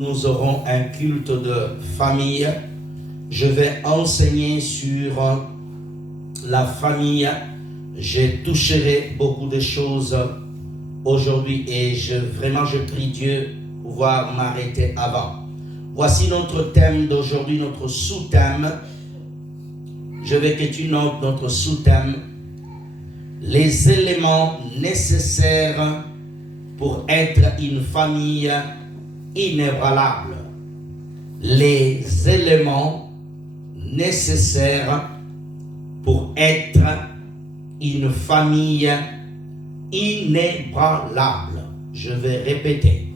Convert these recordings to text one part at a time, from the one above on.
Nous aurons un culte de famille. Je vais enseigner sur la famille. Je toucherai beaucoup de choses aujourd'hui et je prie Dieu pouvoir m'arrêter avant. Voici notre thème d'aujourd'hui, notre sous-thème. Je veux que tu notes notre sous-thème. Les éléments nécessaires pour être une famille inébranlable. Les éléments nécessaires pour être une famille inébranlable. Je vais répéter.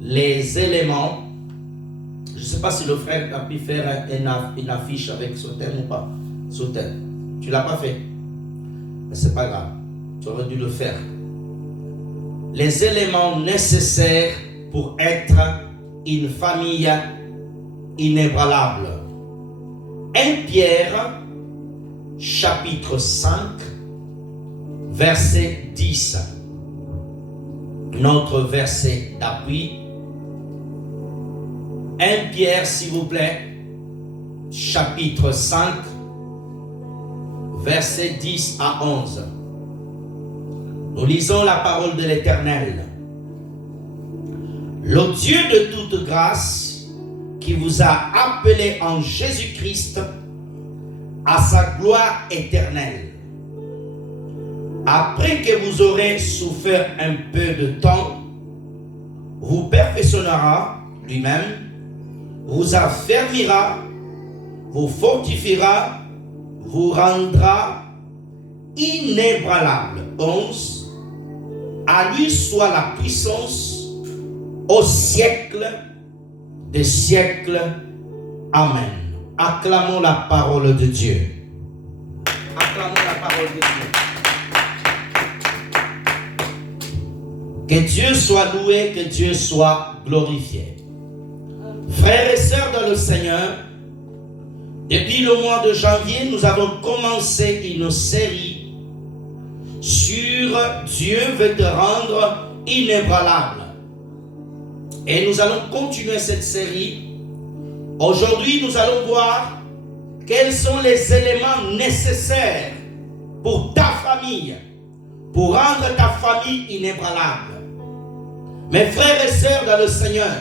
Les éléments. Je ne sais pas si le frère a pu faire une affiche avec ce thème ou pas. Ce thème. Tu ne l'as pas fait. Mais ce n'est pas grave. Tu aurais dû le faire. Les éléments nécessaires pour être une famille inébranlable. 1 Pierre, chapitre 5, verset 10. Notre verset d'appui. 1 Pierre, s'il vous plaît, chapitre 5, verset 10 à 11. Nous lisons la parole de l'Éternel. Le Dieu de toute grâce, qui vous a appelé en Jésus-Christ à sa gloire éternelle, après que vous aurez souffert un peu de temps, vous perfectionnera lui-même, vous affermira, vous fortifiera, vous rendra inébranlable. 11. À lui soit la puissance au siècle des siècles. Amen. Acclamons la parole de Dieu. Acclamons la parole de Dieu. Que Dieu soit loué, que Dieu soit glorifié. Frères et sœurs dans le Seigneur, depuis le mois de janvier, nous avons commencé une série sur Dieu veut te rendre inébranlable. Et nous allons continuer cette série. Aujourd'hui, nous allons voir quels sont les éléments nécessaires pour ta famille, pour rendre ta famille inébranlable. Mes frères et sœurs dans le Seigneur,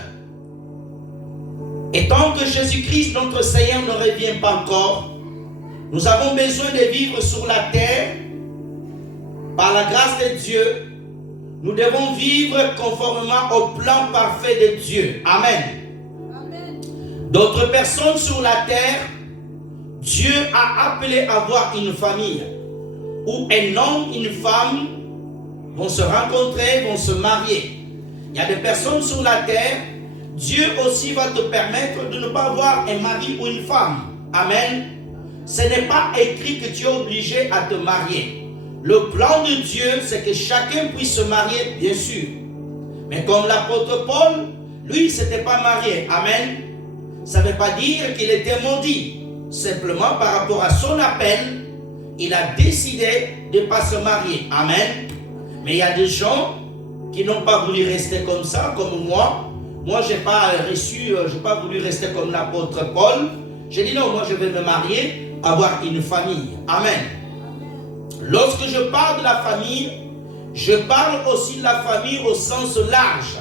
et tant que Jésus-Christ, notre Seigneur, ne revient pas encore, nous avons besoin de vivre sur la terre par la grâce de Dieu. Nous devons vivre conformément au plan parfait de Dieu. Amen. Amen. D'autres personnes sur la terre, Dieu a appelé à avoir une famille où un homme, une femme vont se rencontrer, vont se marier. Il y a des personnes sur la terre, Dieu aussi va te permettre de ne pas avoir un mari ou une femme. Amen. Ce n'est pas écrit que tu es obligé à te marier. Le plan de Dieu, c'est que chacun puisse se marier, bien sûr. Mais comme l'apôtre Paul, lui, il ne s'était pas marié. Amen. Ça ne veut pas dire qu'il était maudit. Simplement, par rapport à son appel, il a décidé de ne pas se marier. Amen. Mais il y a des gens qui n'ont pas voulu rester comme ça, comme moi. Moi, je n'ai pas voulu rester comme l'apôtre Paul. J'ai dit non, moi je vais me marier, avoir une famille. Amen. Lorsque je parle de la famille, je parle aussi de la famille au sens large.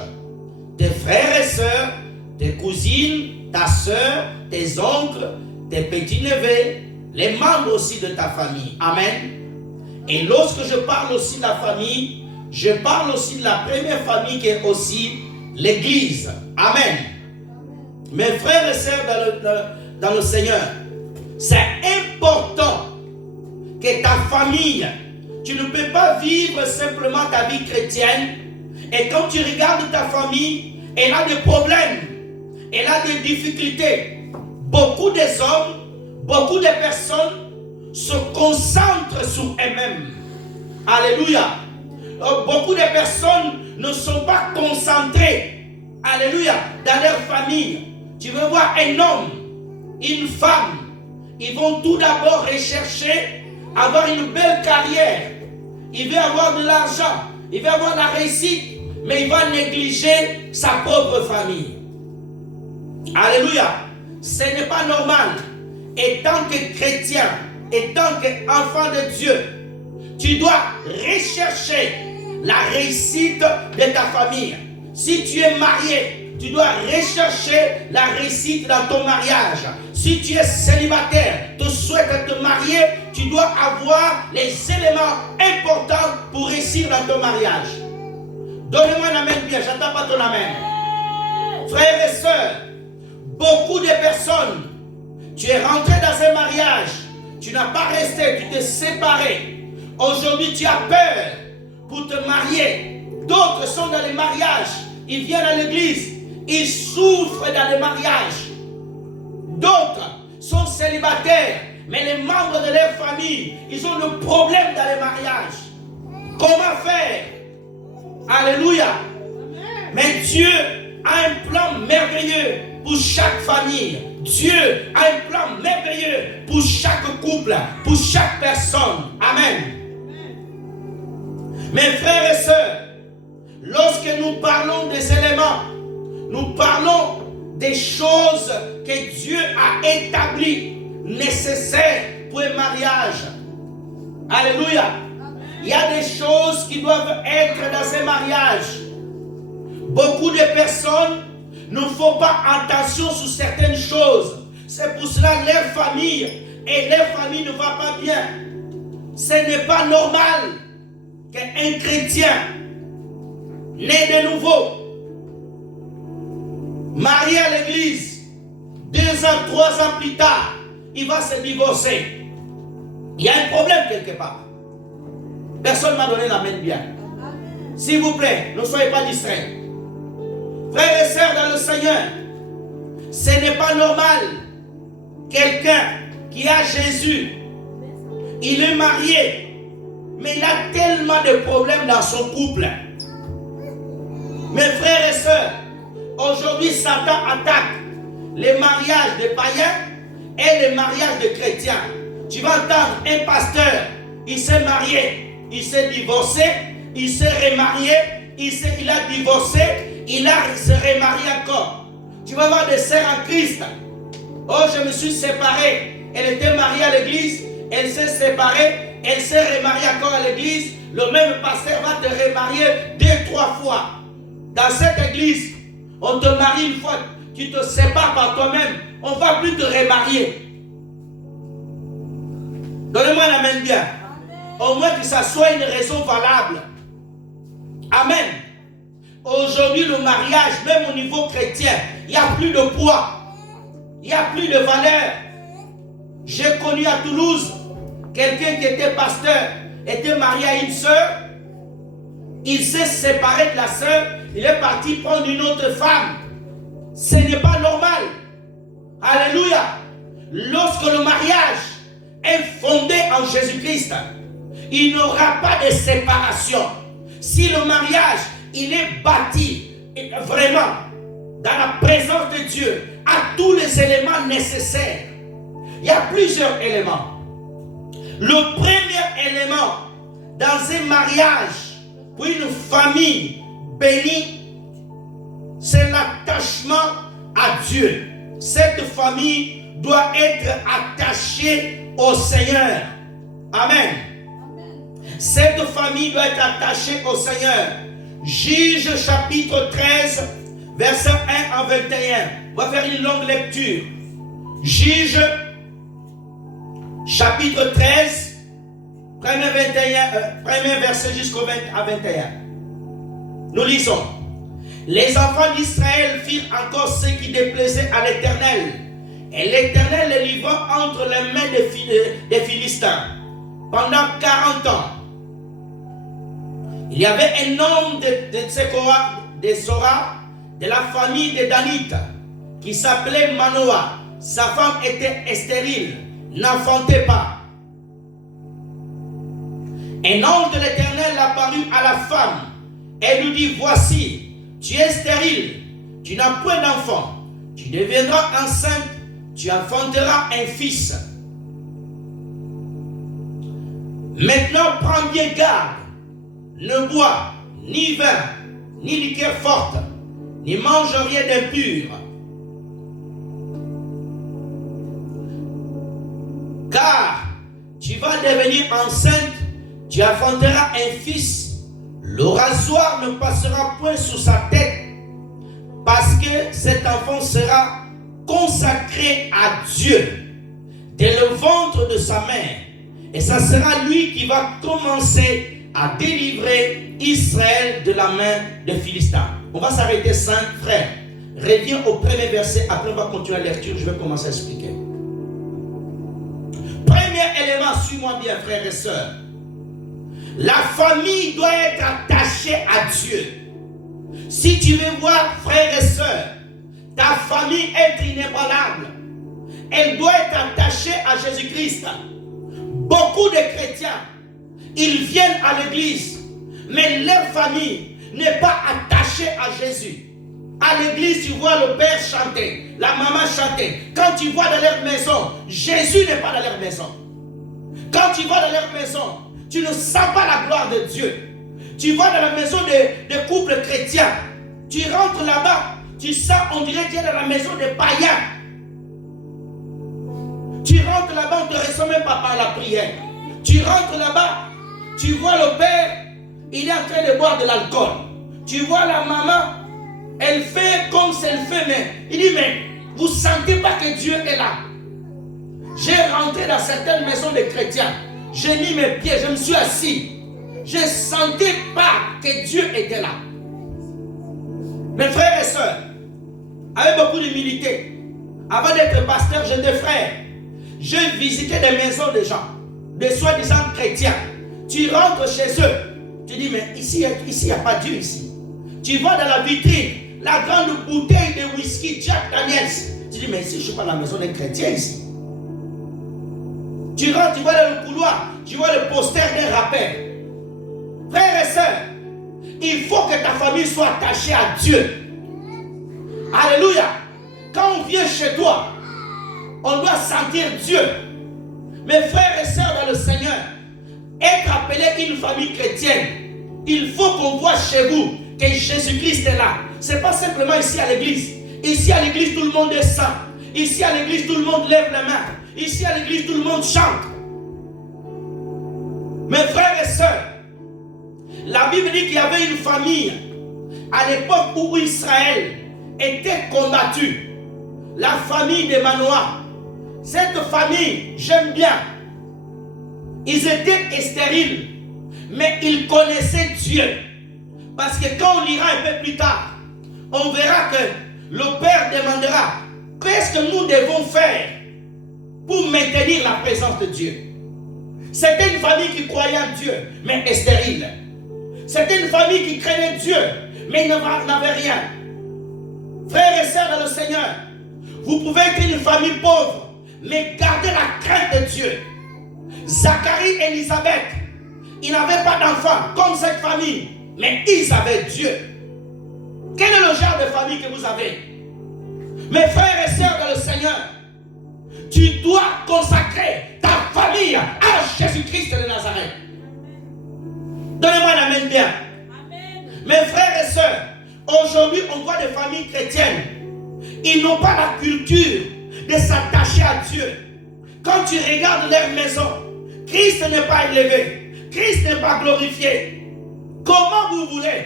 Tes frères et sœurs, tes cousines, ta sœur, tes oncles, tes petits-neveux, les membres aussi de ta famille. Amen. Et lorsque je parle aussi de la famille, je parle aussi de la première famille qui est aussi l'Église. Amen. Mes frères et sœurs dans le Seigneur, c'est important que ta famille, tu ne peux pas vivre simplement ta vie chrétienne et quand tu regardes ta famille, elle a des problèmes, elle a des difficultés. Beaucoup des hommes, beaucoup de personnes se concentrent sur elles-mêmes. Alléluia. Beaucoup de personnes ne sont pas concentrées, alléluia, dans leur famille. Tu veux voir un homme, une femme, ils vont tout d'abord rechercher avoir une belle carrière, il veut avoir de l'argent, il veut avoir la réussite, mais il va négliger sa propre famille. Alléluia. Ce n'est pas normal. Et tant que chrétien, et tant qu'enfant de Dieu, tu dois rechercher la réussite de ta famille. Si tu es marié, tu dois rechercher la réussite dans ton mariage. Si tu es célibataire, tu souhaites te marier, tu dois avoir les éléments importants pour réussir dans ton mariage. Donnez-moi un amen bien, j'attends pas ton amen. Frères et sœurs, beaucoup de personnes, tu es rentré dans un mariage, tu n'as pas resté, tu t'es séparé. Aujourd'hui, tu as peur pour te marier. D'autres sont dans les mariages, ils viennent à l'église, ils souffrent dans les mariages. D'autres sont célibataires, mais les membres de leur famille, ils ont le problème dans les mariages. Comment faire? Alléluia. Mais Dieu a un plan merveilleux pour chaque famille. Dieu a un plan merveilleux pour chaque couple, pour chaque personne. Amen. Mes frères et sœurs, lorsque nous parlons des éléments, nous parlons des choses que Dieu a établies nécessaires pour un mariage. Alléluia. Il y a des choses qui doivent être dans un mariage. Beaucoup de personnes ne font pas attention sur certaines choses. C'est pour cela que leur famille ne va pas bien. Ce n'est pas normal qu'un chrétien né de nouveau, marié à l'église, 2 ans, 3 ans plus tard, il va se divorcer. Il y a un problème quelque part. Personne ne m'a donné la main bien. S'il vous plaît, ne soyez pas distraits. Frères et sœurs dans le Seigneur, ce n'est pas normal. Quelqu'un qui a Jésus, il est marié, mais il a tellement de problèmes dans son couple. Mes frères et sœurs, aujourd'hui Satan attaque les mariages de païens et les mariages de chrétiens. Tu vas entendre un pasteur, il s'est marié, il s'est divorcé, il s'est remarié, il a divorcé, il se remarié encore. Tu vas voir des sœurs en Christ. Oh, je me suis séparé. Elle était mariée à l'église, elle s'est séparée, elle s'est remariée encore à l'église. Le même pasteur va te remarier 2-3 fois. Dans cette église, on te marie une fois, tu te sépares par toi-même, on ne va plus te remarier. Donnez-moi la main bien. Au moins que ça soit une raison valable. Amen. Aujourd'hui, le mariage, même au niveau chrétien, il n'y a plus de poids. Il n'y a plus de valeur. J'ai connu à Toulouse quelqu'un qui était pasteur, était marié à une sœur. Il s'est séparé de la sœur. Il est parti prendre une autre femme. Ce n'est pas normal. Alléluia. Lorsque le mariage est fondé en Jésus-Christ, il n'y aura pas de séparation. Si le mariage, il est bâti vraiment dans la présence de Dieu, à tous les éléments nécessaires. Il y a plusieurs éléments. Le premier élément dans un mariage pour une famille bénie, c'est l'attachement à Dieu. Cette famille doit être attachée au Seigneur. Amen. Cette famille doit être attachée au Seigneur. Juge chapitre 13, verset 1 à 21. On va faire une longue lecture. Juge chapitre 13, premier verset jusqu'au 20 à 21. Nous lisons. Les enfants d'Israël firent encore ce qui déplaisait à l'Éternel. Et l'Éternel les livra entre les mains des Philistins pendant 40 ans. Il y avait un homme de Sora, de la famille de Danite, qui s'appelait Manoah. Sa femme était stérile, n'enfantait pas. Un ange de l'Éternel apparut à la femme et lui dit, voici, tu es stérile, tu n'as point d'enfant, tu deviendras enceinte, tu enfanteras un fils. Maintenant, prends bien garde, ne bois ni vin, ni liqueur forte, ni mange rien d'impur. vas devenir enceinte, tu enfanteras un fils. Le rasoir ne passera point sous sa tête, parce que cet enfant sera consacré à Dieu dès le ventre de sa mère. Et ça sera lui qui va commencer à délivrer Israël de la main des Philistins. On va s'arrêter 5 frères. Reviens au premier verset, après on va continuer la lecture, je vais commencer à expliquer. Premier élément, suis-moi bien frères et sœurs. La famille doit être attachée à Dieu. Si tu veux voir frères et sœurs, ta famille être inébranlable, elle doit être attachée à Jésus-Christ. Beaucoup de chrétiens, ils viennent à l'église, mais leur famille n'est pas attachée à Jésus. À l'église, tu vois le père chanter, la maman chanter. Quand tu vois dans leur maison, Jésus n'est pas dans leur maison. Quand tu vas dans leur maison, tu ne sens pas la gloire de Dieu. Tu vas dans la maison de couples chrétiens. Tu rentres là-bas, tu sens, on dirait que tu es dans la maison des païens. Tu rentres là-bas, on ne te reçoit même pas par la prière. Tu rentres là-bas, tu vois le père, il est en train de boire de l'alcool. Tu vois la maman, elle fait comme si elle fait, mais il dit, mais vous ne sentez pas que Dieu est là. J'ai rentré dans certaines maisons de chrétiens. J'ai mis mes pieds, je me suis assis. Je ne sentais pas que Dieu était là. Mes frères et sœurs, avec beaucoup d'humilité, avant d'être pasteur, j'ai des frères. J'ai visité des maisons de gens, des soi-disant chrétiens. Tu rentres chez eux, tu dis, mais ici, il n'y a pas Dieu ici. Tu vas dans la vitrine, la grande bouteille de whisky Jack Daniels. Tu dis, mais ici, je ne suis pas dans la maison des chrétiens ici. Tu rentres, tu vois dans le couloir, tu vois le poster d'un rappeur. Frères et sœurs, il faut que ta famille soit attachée à Dieu. Alléluia. Quand on vient chez toi, on doit sentir Dieu. Mes frères et sœurs dans le Seigneur, être appelé une famille chrétienne, il faut qu'on voit chez vous que Jésus-Christ est là. Ce n'est pas simplement ici à l'église. Ici à l'église, tout le monde est saint. Ici à l'église, tout le monde lève les mains. Ici à l'église, tout le monde chante. Mes frères et sœurs, la Bible dit qu'il y avait une famille à l'époque où Israël était combattu. La famille de Manoah. Cette famille, j'aime bien. Ils étaient stériles, mais ils connaissaient Dieu. Parce que quand on lira un peu plus tard, on verra que le Père demandera qu'est-ce que nous devons faire pour maintenir la présence de Dieu. C'était une famille qui croyait en Dieu, mais stérile. C'était une famille qui craignait Dieu, mais n'avait rien. Frères et sœurs dans le Seigneur, vous pouvez être une famille pauvre, mais gardez la crainte de Dieu. Zacharie et Élisabeth, ils n'avaient pas d'enfants comme cette famille, mais ils avaient Dieu. Quel est le genre de famille que vous avez? Mes frères et sœurs dans le Seigneur, tu dois consacrer ta famille à Jésus-Christ de Nazareth. Donnez-moi un amen bien. Amen. Mes frères et sœurs, aujourd'hui on voit des familles chrétiennes. Ils n'ont pas la culture de s'attacher à Dieu. Quand tu regardes leur maison, Christ n'est pas élevé. Christ n'est pas glorifié. Comment vous voulez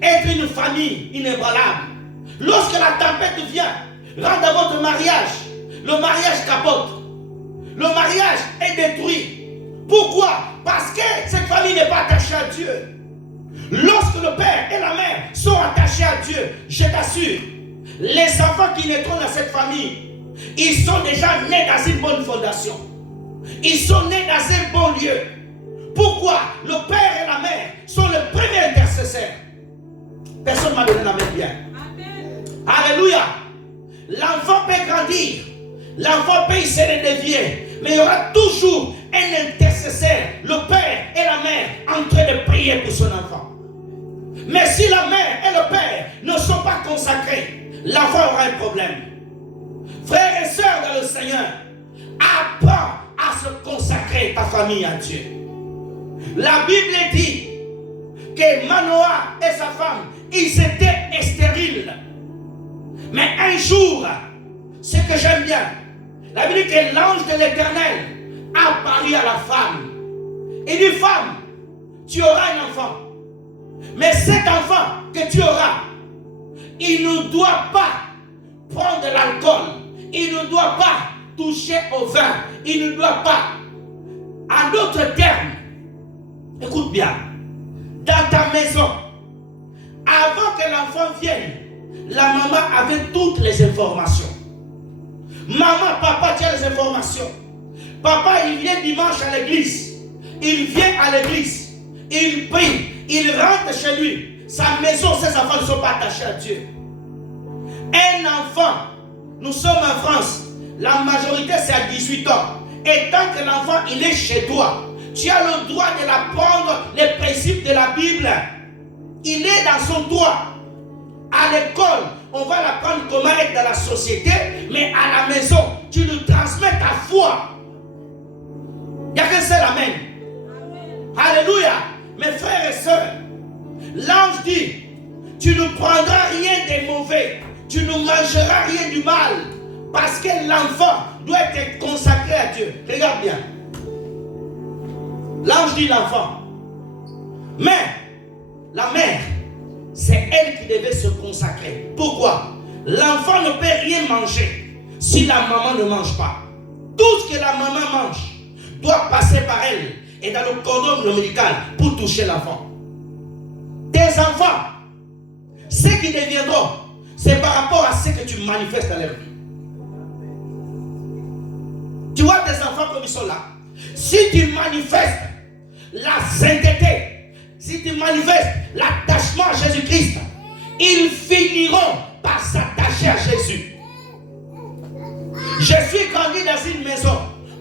être une famille inébranlable? Lorsque la tempête vient, rentre dans votre mariage, le mariage capote. Le mariage est détruit. Pourquoi? Parce que cette famille n'est pas attachée à Dieu. Lorsque le père et la mère sont attachés à Dieu, je t'assure, les enfants qui naîtront dans cette famille, ils sont déjà nés dans une bonne fondation. Ils sont nés dans un bon lieu. Pourquoi? Le père et la mère sont les premiers intercesseurs. Personne ne m'a donné la main bien. Amen. Alléluia. L'enfant peut grandir. L'enfant peut se redévier. Mais il y aura toujours un intercesseur, le père et la mère, en train de prier pour son enfant. Mais si la mère et le père ne sont pas consacrés, l'enfant aura un problème. Frères et sœurs dans le Seigneur, apprends à se consacrer ta famille à Dieu. La Bible dit que Manoah et sa femme, ils étaient stériles. Mais un jour, ce que j'aime bien, la Bible dit que l'ange de l'Éternel apparut à la femme. Il dit, femme, tu auras un enfant. Mais cet enfant que tu auras, il ne doit pas prendre de l'alcool. Il ne doit pas toucher au vin. Il ne doit pas. En d'autres termes, écoute bien, dans ta maison, avant que l'enfant vienne, la maman avait toutes les informations. Maman, papa, tu as les informations. Papa, il vient dimanche à l'église. Il vient à l'église. Il prie. Il rentre chez lui. Sa maison, ses enfants ne sont pas attachés à Dieu. Un enfant, nous sommes en France. La majorité, c'est à 18 ans. Et tant que l'enfant, il est chez toi, tu as le droit de l'apprendre les principes de la Bible. Il est dans son toit. À l'école, on va l'apprendre comment être dans la société, mais à la maison, tu lui transmets ta foi. Il n'y a qu'un seul amen. Alléluia. Mes frères et sœurs, l'ange dit, tu ne prendras rien de mauvais, tu ne mangeras rien du mal, parce que l'enfant doit être consacré à Dieu. Regarde bien. L'ange dit l'enfant. Mais la mère, c'est elle qui devait se consacrer. Pourquoi? L'enfant ne peut rien manger si la maman ne mange pas. Tout ce que la maman mange doit passer par elle et dans le cordon médical pour toucher l'enfant. Tes enfants, ce qui deviendront, c'est par rapport à ce que tu manifestes dans leur vie. Tu vois tes enfants comme ils sont là. Si tu manifestes la sainteté, si tu manifestes l'attachement à Jésus-Christ, ils finiront par s'attacher à Jésus. Je suis grandi dans une maison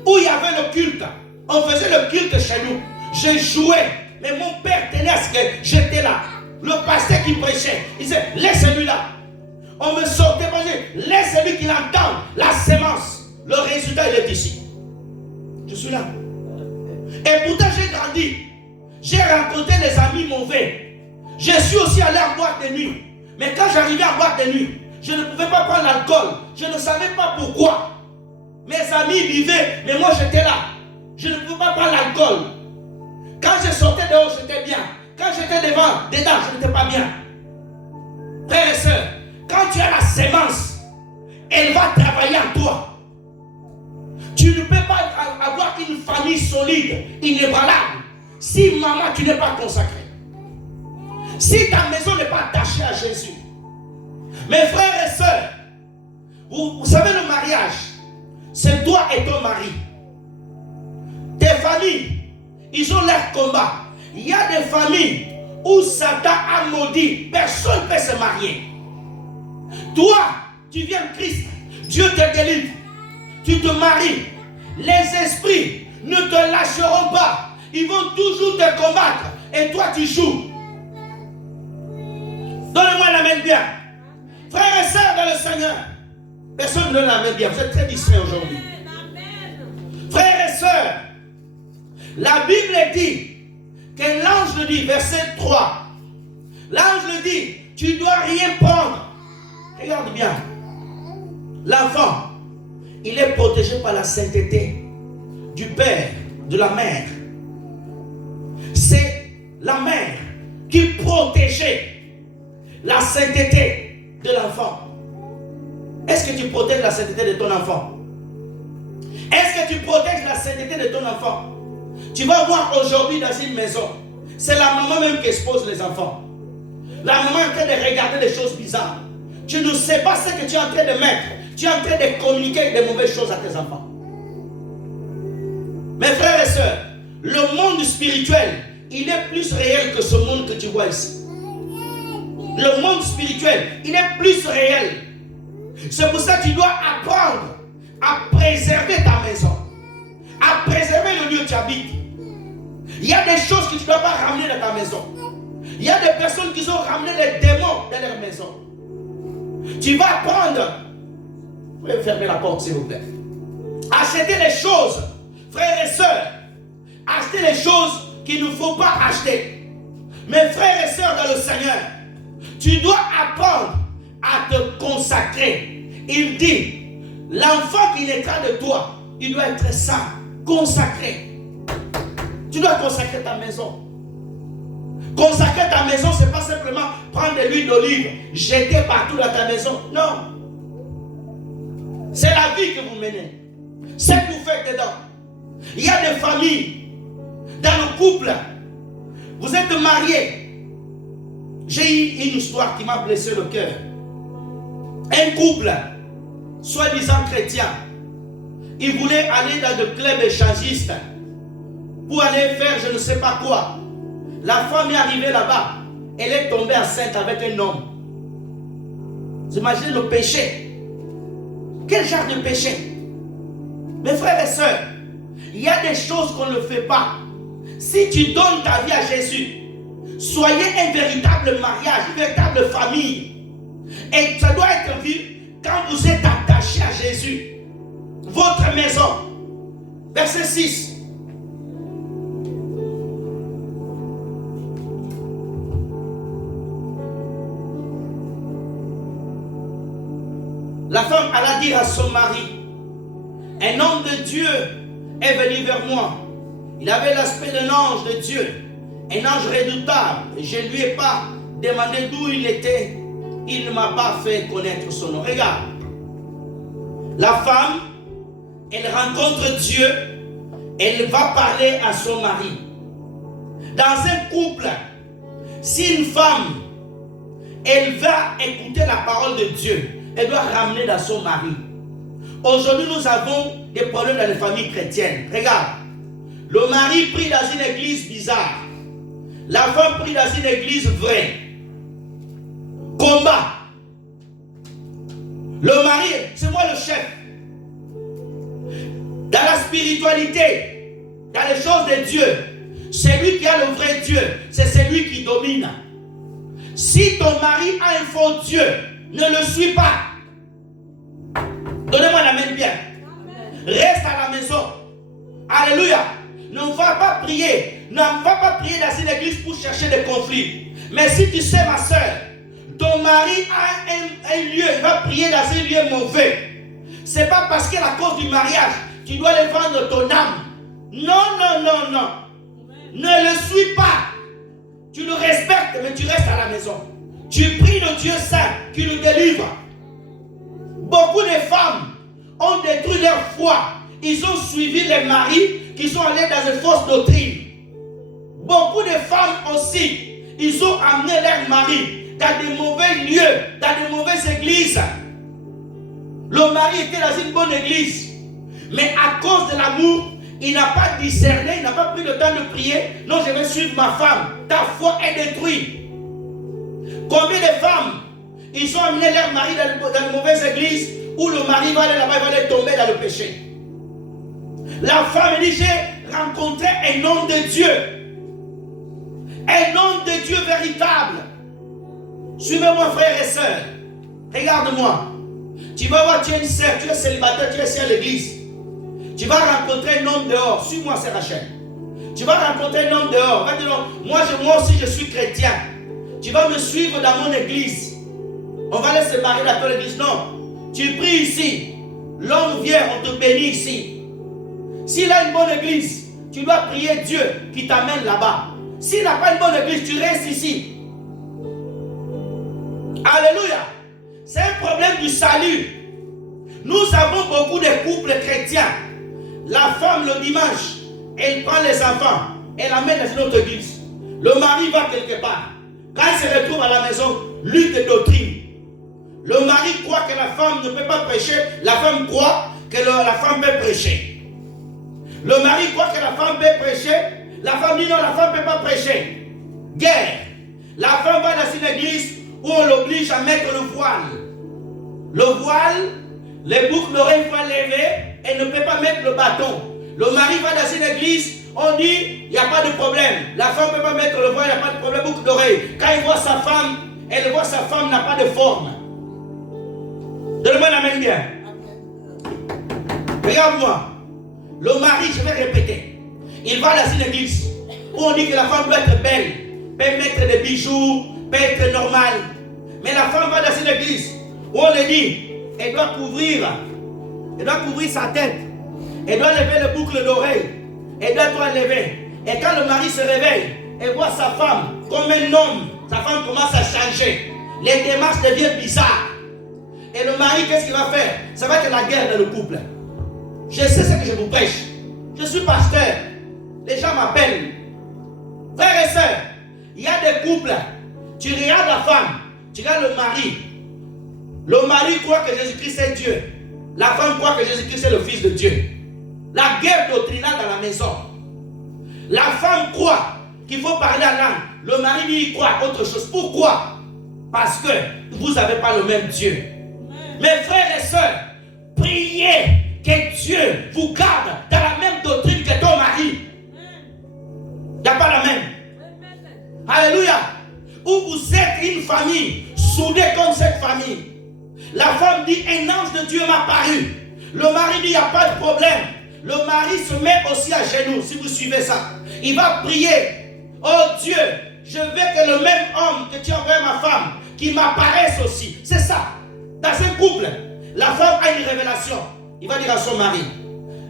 où il y avait le culte. On faisait le culte chez nous. Je jouais, mais mon père tenait à ce que j'étais là. Le pasteur qui prêchait, il disait, laisse celui-là. On me sortait, laisse celui qui l'entend, la sémence. Le résultat, il est ici. Je suis là. Et pourtant, j'ai grandi. J'ai rencontré des amis mauvais. Je suis aussi allé en boîte de nuit. Mais quand j'arrivais en boîte de nuit, je ne pouvais pas prendre l'alcool. Je ne savais pas pourquoi. Mes amis vivaient, mais moi j'étais là. Je ne pouvais pas prendre l'alcool. Quand je sortais dehors, j'étais bien. Quand j'étais dedans, je n'étais pas bien. Frères et sœurs, quand tu as la sémence, elle va travailler en toi. Tu ne peux pas avoir une famille solide, inébranlable, si maman, tu n'es pas consacré. Si ta maison n'est pas attachée à Jésus. Mes frères et sœurs, vous savez le mariage, c'est toi et ton mari. Tes familles, ils ont leur combat. Il y a des familles où Satan a maudit. Personne ne peut se marier. Toi, tu viens de Christ. Dieu te délivre. Tu te maries. Les esprits ne te lâcheront pas. Ils vont toujours te combattre. Et toi, tu joues. Donnez-moi la main bien. Frères et sœurs dans le Seigneur. Personne ne donne la main bien. Vous êtes très distraits aujourd'hui. Frères et sœurs, la Bible dit que l'ange le dit, verset 3. L'ange le dit, tu ne dois rien prendre. Regarde bien. L'enfant, il est protégé par la sainteté du père, de la mère. C'est la mère qui protégeait la sainteté de l'enfant. Est-ce que tu protèges la sainteté de ton enfant? Est-ce que tu protèges la sainteté de ton enfant? Tu vas voir aujourd'hui dans une maison, c'est la maman même qui expose les enfants. La maman est en train de regarder des choses bizarres. Tu ne sais pas ce que tu es en train de mettre. Tu es en train de communiquer des mauvaises choses à tes enfants. Mes frères et sœurs, le monde spirituel, il est plus réel que ce monde que tu vois ici. Le monde spirituel, il est plus réel. C'est pour ça que tu dois apprendre à préserver ta maison, à préserver le lieu où tu habites. Il y a des choses que tu ne dois pas ramener dans ta maison. Il y a des personnes qui ont ramené les démons dans leur maison. Tu vas apprendre. Vous pouvez fermer la porte s'il vous plaît. Acheter les choses, frères et sœurs. Acheter les choses qu'il ne faut pas acheter. Mes frères et sœurs dans le Seigneur, tu dois apprendre à te consacrer. Il dit, l'enfant qui naîtra de toi, il doit être saint. consacrer. Tu dois consacrer ta maison. Consacrer ta maison, ce n'est pas simplement prendre de l'huile d'olive, jeter partout dans ta maison. Non. C'est la vie que vous menez. C'est ce que vous faites dedans. Il y a des familles, dans le couple, vous êtes mariés. J'ai eu une histoire qui m'a blessé le cœur. Un couple, soi-disant chrétien, il voulait aller dans le club échangiste pour aller faire je ne sais pas quoi. La femme est arrivée là-bas. Elle est tombée enceinte avec un homme. Vous imaginez le péché. Quel genre de péché? Mes frères et sœurs, il y a des choses qu'on ne fait pas. Si tu donnes ta vie à Jésus, soyez un véritable mariage, une véritable famille. Et ça doit être vu quand vous êtes attaché à Jésus. Votre maison. Verset 6. La femme alla dire à son mari, un homme de Dieu est venu vers moi. Il avait l'aspect d'un ange de Dieu, un ange redoutable. Je ne lui ai pas demandé d'où il était. Il ne m'a pas fait connaître son nom. Regarde, la femme, elle rencontre Dieu, elle va parler à son mari. Dans un couple, si une femme, elle va écouter la parole de Dieu, elle doit ramener dans son mari. Aujourd'hui, nous avons des problèmes dans les familles chrétiennes. Regarde, le mari prie dans une église bizarre. La femme prie dans une église vraie. Combat. Le mari, c'est moi le chef. Dans la spiritualité, dans les choses de Dieu, c'est lui qui a le vrai Dieu. C'est celui qui domine. Si ton mari a un faux Dieu, ne le suis pas. Donnez-moi la main bien. Reste à la maison. Alléluia. Ne va pas prier. Ne va pas prier dans une église pour chercher des conflits. Mais si tu sais, ma soeur, ton mari a un lieu, il va prier dans un lieu mauvais. Ce n'est pas parce qu'à cause du mariage, tu dois le vendre ton âme. Non, non, non, non. Ne le suis pas. Tu le respectes, mais tu restes à la maison. Tu pries le Dieu saint qui le délivre. Beaucoup de femmes ont détruit leur foi. Ils ont suivi les maris qui sont allés dans une fausse doctrine. Beaucoup de femmes aussi, ils ont amené leurs maris dans de mauvais lieux, dans de mauvaises églises. Le mari était dans une bonne église, mais à cause de l'amour, il n'a pas discerné, il n'a pas pris le temps de prier. Non, je vais suivre ma femme. Ta foi est détruite. Combien de femmes, ils ont amené leur mari dans de mauvaises églises où le mari va aller là-bas, il va aller tomber dans le péché. La femme dit, j'ai rencontré un homme de Dieu. Un homme de Dieu véritable. Suivez-moi, frères et sœurs. Regarde-moi. Tu vas voir, tu es une sœur, tu es célibataire, tu es ici à l'église. Tu vas rencontrer un homme dehors. Suis-moi, c'est Rachel. Tu vas rencontrer un homme dehors. Va dire, moi aussi, je suis chrétien. Tu vas me suivre dans mon église. On va aller se marier dans ton église. Non. Tu pries ici. L'homme vient, on te bénit ici. S'il a une bonne église, tu dois prier Dieu qui t'amène là-bas. S'il n'a pas une bonne église, tu restes ici. Alléluia. C'est un problème du salut. Nous avons beaucoup de couples chrétiens. La femme, le dimanche, elle prend les enfants, elle amène dans une autre église. Le mari va quelque part. Quand il se retrouve à la maison, lutte de doctrine. Le mari croit que la femme ne peut pas prêcher. La femme croit que la femme peut prêcher. Le mari croit que la femme peut prêcher. La femme dit non, la femme ne peut pas prêcher. Guerre. La femme va dans une église où on l'oblige à mettre le voile. Le voile, les boucles d'oreilles sont levées, elle ne peut pas mettre le bâton. Le mari va dans une église, on dit, il n'y a pas de problème. La femme ne peut pas mettre le voile, il n'y a pas de problème, boucle d'oreilles. Quand il voit sa femme, elle voit sa femme n'a pas de forme. Donne-moi la main bien. Regarde-moi. Le mari, je vais répéter, il va dans une église où on dit que la femme doit être belle, peut mettre des bijoux, peut être normale. Mais la femme va dans une église où on lui dit, elle doit couvrir sa tête. Elle doit lever le boucle d'oreille. Elle doit tout lever. Et quand le mari se réveille, elle voit sa femme comme un homme. Sa femme commence à changer. Les démarches deviennent bizarres. Et le mari, qu'est-ce qu'il va faire? Ça va être la guerre dans le couple. Je sais ce que je vous prêche. Je suis pasteur. Les gens m'appellent. Frères et sœurs, il y a des couples. Tu regardes la femme, tu regardes le mari. Le mari croit que Jésus-Christ est Dieu. La femme croit que Jésus-Christ est le Fils de Dieu. La guerre doctrinale dans la maison. La femme croit qu'il faut parler en langue. Le mari lui croit autre chose. Pourquoi? Parce que vous n'avez pas le même Dieu. Mes frères et sœurs, priez que Dieu vous garde dans la même doctrine que ton mari. Il n'y a pas la même. Alléluia. Où vous êtes une famille, soudée comme cette famille. La femme dit, un ange de Dieu m'a paru. Le mari dit, il n'y a pas de problème. Le mari se met aussi à genoux, si vous suivez ça. Il va prier. Oh Dieu, je veux que le même homme que tu as envoyé ma femme, qu'il m'apparaisse aussi. C'est ça. Dans un couple, la femme a une révélation. Il va dire à son mari.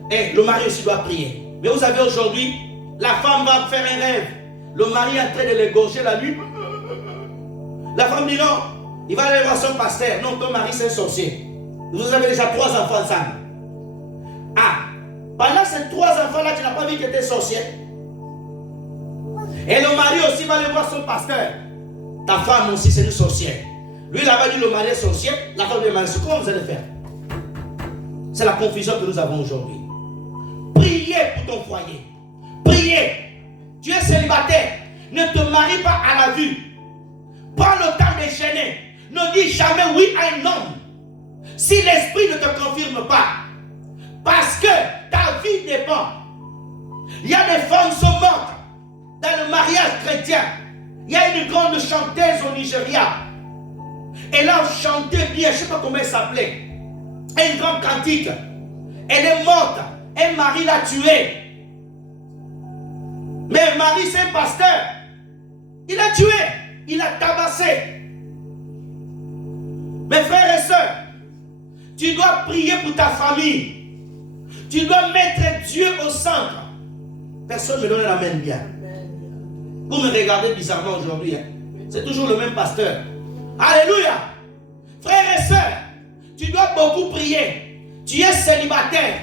Et le mari aussi doit prier. Mais vous savez aujourd'hui, la femme va faire un rêve. Le mari est en train de l'égorger la nuit. La femme dit non. Il va aller voir son pasteur. Non, ton mari c'est un sorcier. Vous avez déjà 3 enfants ensemble. Ah, pendant ces 3 enfants-là, tu n'as pas vu que tu étais sorcier. Et le mari aussi va aller voir son pasteur. Ta femme aussi c'est une sorcière. Lui là-bas dit le mari est sorcier. La femme dit mari, comment vous allez faire? C'est la confusion que nous avons aujourd'hui. Priez pour ton foyer. Priez. Tu es célibataire. Ne te marie pas à la vue. Prends le temps de gêner. Ne dis jamais oui à un homme. Si l'esprit ne te confirme pas. Parce que ta vie dépend. Il y a des femmes qui sont mortes dans le mariage chrétien. Il y a une grande chanteuse au Nigeria. Elle a chanté bien, je ne sais pas comment elle s'appelait. Un grand cantique. Elle est morte. Un mari l'a tuée. Mais Marie, c'est un pasteur. Il a tué. Il a tabassé. Mes frères et sœurs, tu dois prier pour ta famille. Tu dois mettre Dieu au centre. Personne ne me donne la main bien. Vous me regardez bizarrement aujourd'hui. Hein? C'est toujours le même pasteur. Alléluia. Frères et sœurs, tu dois beaucoup prier. Tu es célibataire.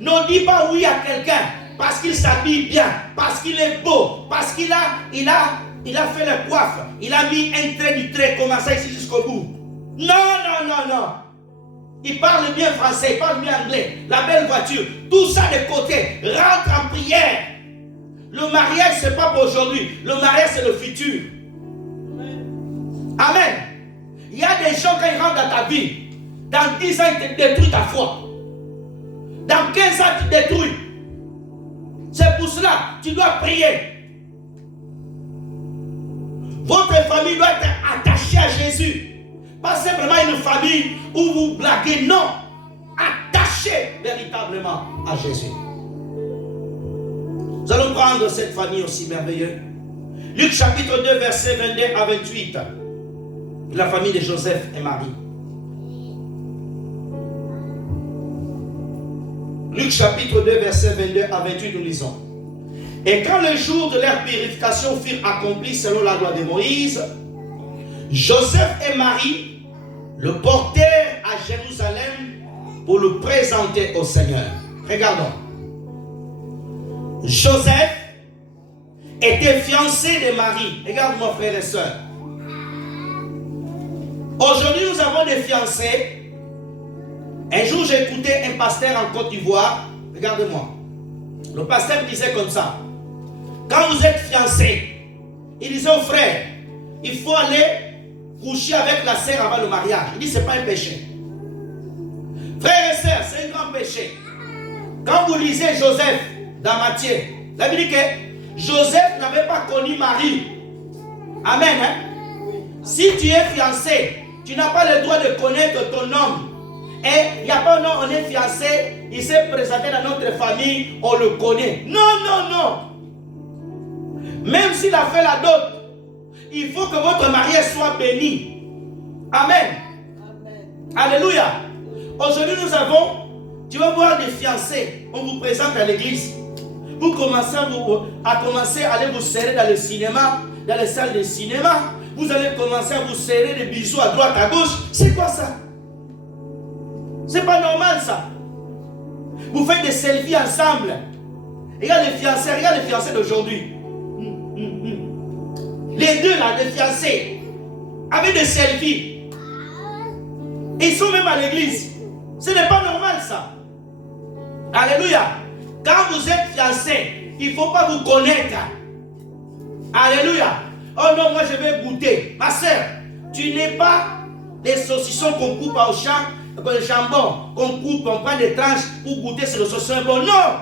Ne dis pas oui à quelqu'un parce qu'il s'habille bien, parce qu'il est beau, parce qu'il a fait le coiffe, il a mis un trait du trait comme ça ici jusqu'au bout. Non, non, non, non. Il parle bien français, il parle bien anglais, la belle voiture, tout ça de côté. Rentre en prière. Le mariage, ce n'est pas pour aujourd'hui. Le mariage, c'est le futur. Amen. Il y a des gens, quand ils rentrent dans ta vie, dans 10 ans, ils te détruisent ta foi. Dans 15 ans, tu détruis. C'est pour cela que tu dois prier. Votre famille doit être attachée à Jésus. Pas simplement une famille où vous blaguez. Non. Attachez véritablement à Jésus. Nous allons prendre cette famille aussi merveilleuse. Luc chapitre 2, verset 22 à 28. La famille de Joseph et Marie. Luc chapitre 2, verset 22 à 28, nous lisons. Et quand le jour de leur purification furent accomplis selon la loi de Moïse, Joseph et Marie le portèrent à Jérusalem pour le présenter au Seigneur. Regardons. Joseph était fiancé de Marie. Regarde-moi, frères et sœurs. Aujourd'hui, nous avons des fiancés. Un jour, j'ai écouté un pasteur en Côte d'Ivoire. Regarde-moi. Le pasteur disait comme ça. Quand vous êtes fiancés, il disait aux frères, il faut aller coucher avec la sœur avant le mariage. Il dit, ce n'est pas un péché. Frères et sœurs, c'est un grand péché. Quand vous lisez Joseph dans Matthieu, la Bible dit que Joseph n'avait pas connu Marie. Amen. Hein? Si tu es fiancé, tu n'as pas le droit de connaître ton homme. Et il n'y a pas non, on est fiancé, il s'est présenté dans notre famille, on le connaît. Non, non, non. Même s'il a fait la dot, il faut que votre mariage soit béni. Amen. Amen. Alléluia. Aujourd'hui, nous avons Tu vas voir des fiancés, on vous présente à l'église. Vous commencez à aller vous serrer dans le cinéma, dans les salles de cinéma. Vous allez commencer à vous serrer des bisous à droite, à gauche. C'est quoi ça? C'est pas normal ça. Vous faites des selfies ensemble. Regarde les fiancés d'aujourd'hui. Les deux là, les fiancés, avec des selfies. Ils sont même à l'église. Ce n'est pas normal ça. Alléluia. Quand vous êtes fiancé, il ne faut pas vous connaître. Alléluia. Oh non, moi je vais goûter. Ma soeur, tu n'es pas des saucissons qu'on coupe au champ, le jambon, qu'on coupe, on prend des tranches pour goûter sur le saucisson bon. Non.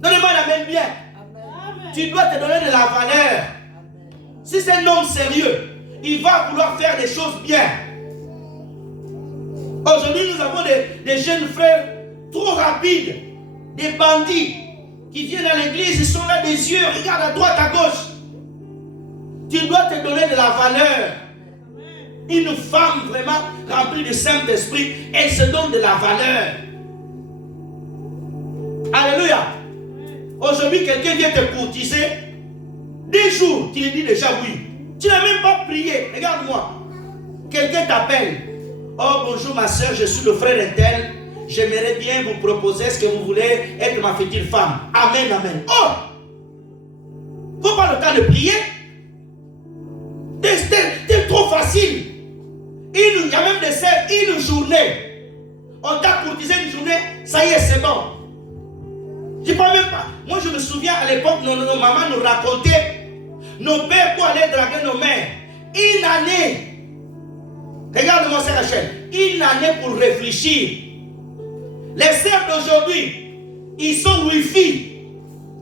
Donnez-moi la même bien. Amen. Tu dois te donner de la valeur. Amen. Si c'est un homme sérieux, il va vouloir faire des choses bien. Aujourd'hui, nous avons des jeunes frères trop rapides, des bandits qui viennent à l'église, ils sont là des yeux, regardent à droite, à gauche. Tu dois te donner de la valeur. Une femme vraiment remplie du Saint-Esprit, elle se donne de la valeur. Alléluia. Aujourd'hui, quelqu'un vient te courtiser. Des jours, tu lui dis déjà oui. Tu n'as même pas prié. Regarde-moi. Quelqu'un t'appelle. Oh, bonjour ma soeur, je suis le frère d'Intel. J'aimerais bien vous proposer, est-ce que vous voulez être ma future femme? Amen, amen. Oh! Faut pas le temps de prier. C'est trop facile. Il y a même des sœurs, une journée. On t'a courtisé une journée, ça y est, c'est bon. Je ne parle même pas. Moi, je me souviens à l'époque, nos mamans nous racontaient, nos pères pour aller draguer nos mères. Une année. Regarde-moi, c'est Rachel. Une année pour réfléchir. Les sœurs d'aujourd'hui, ils sont Wi-Fi.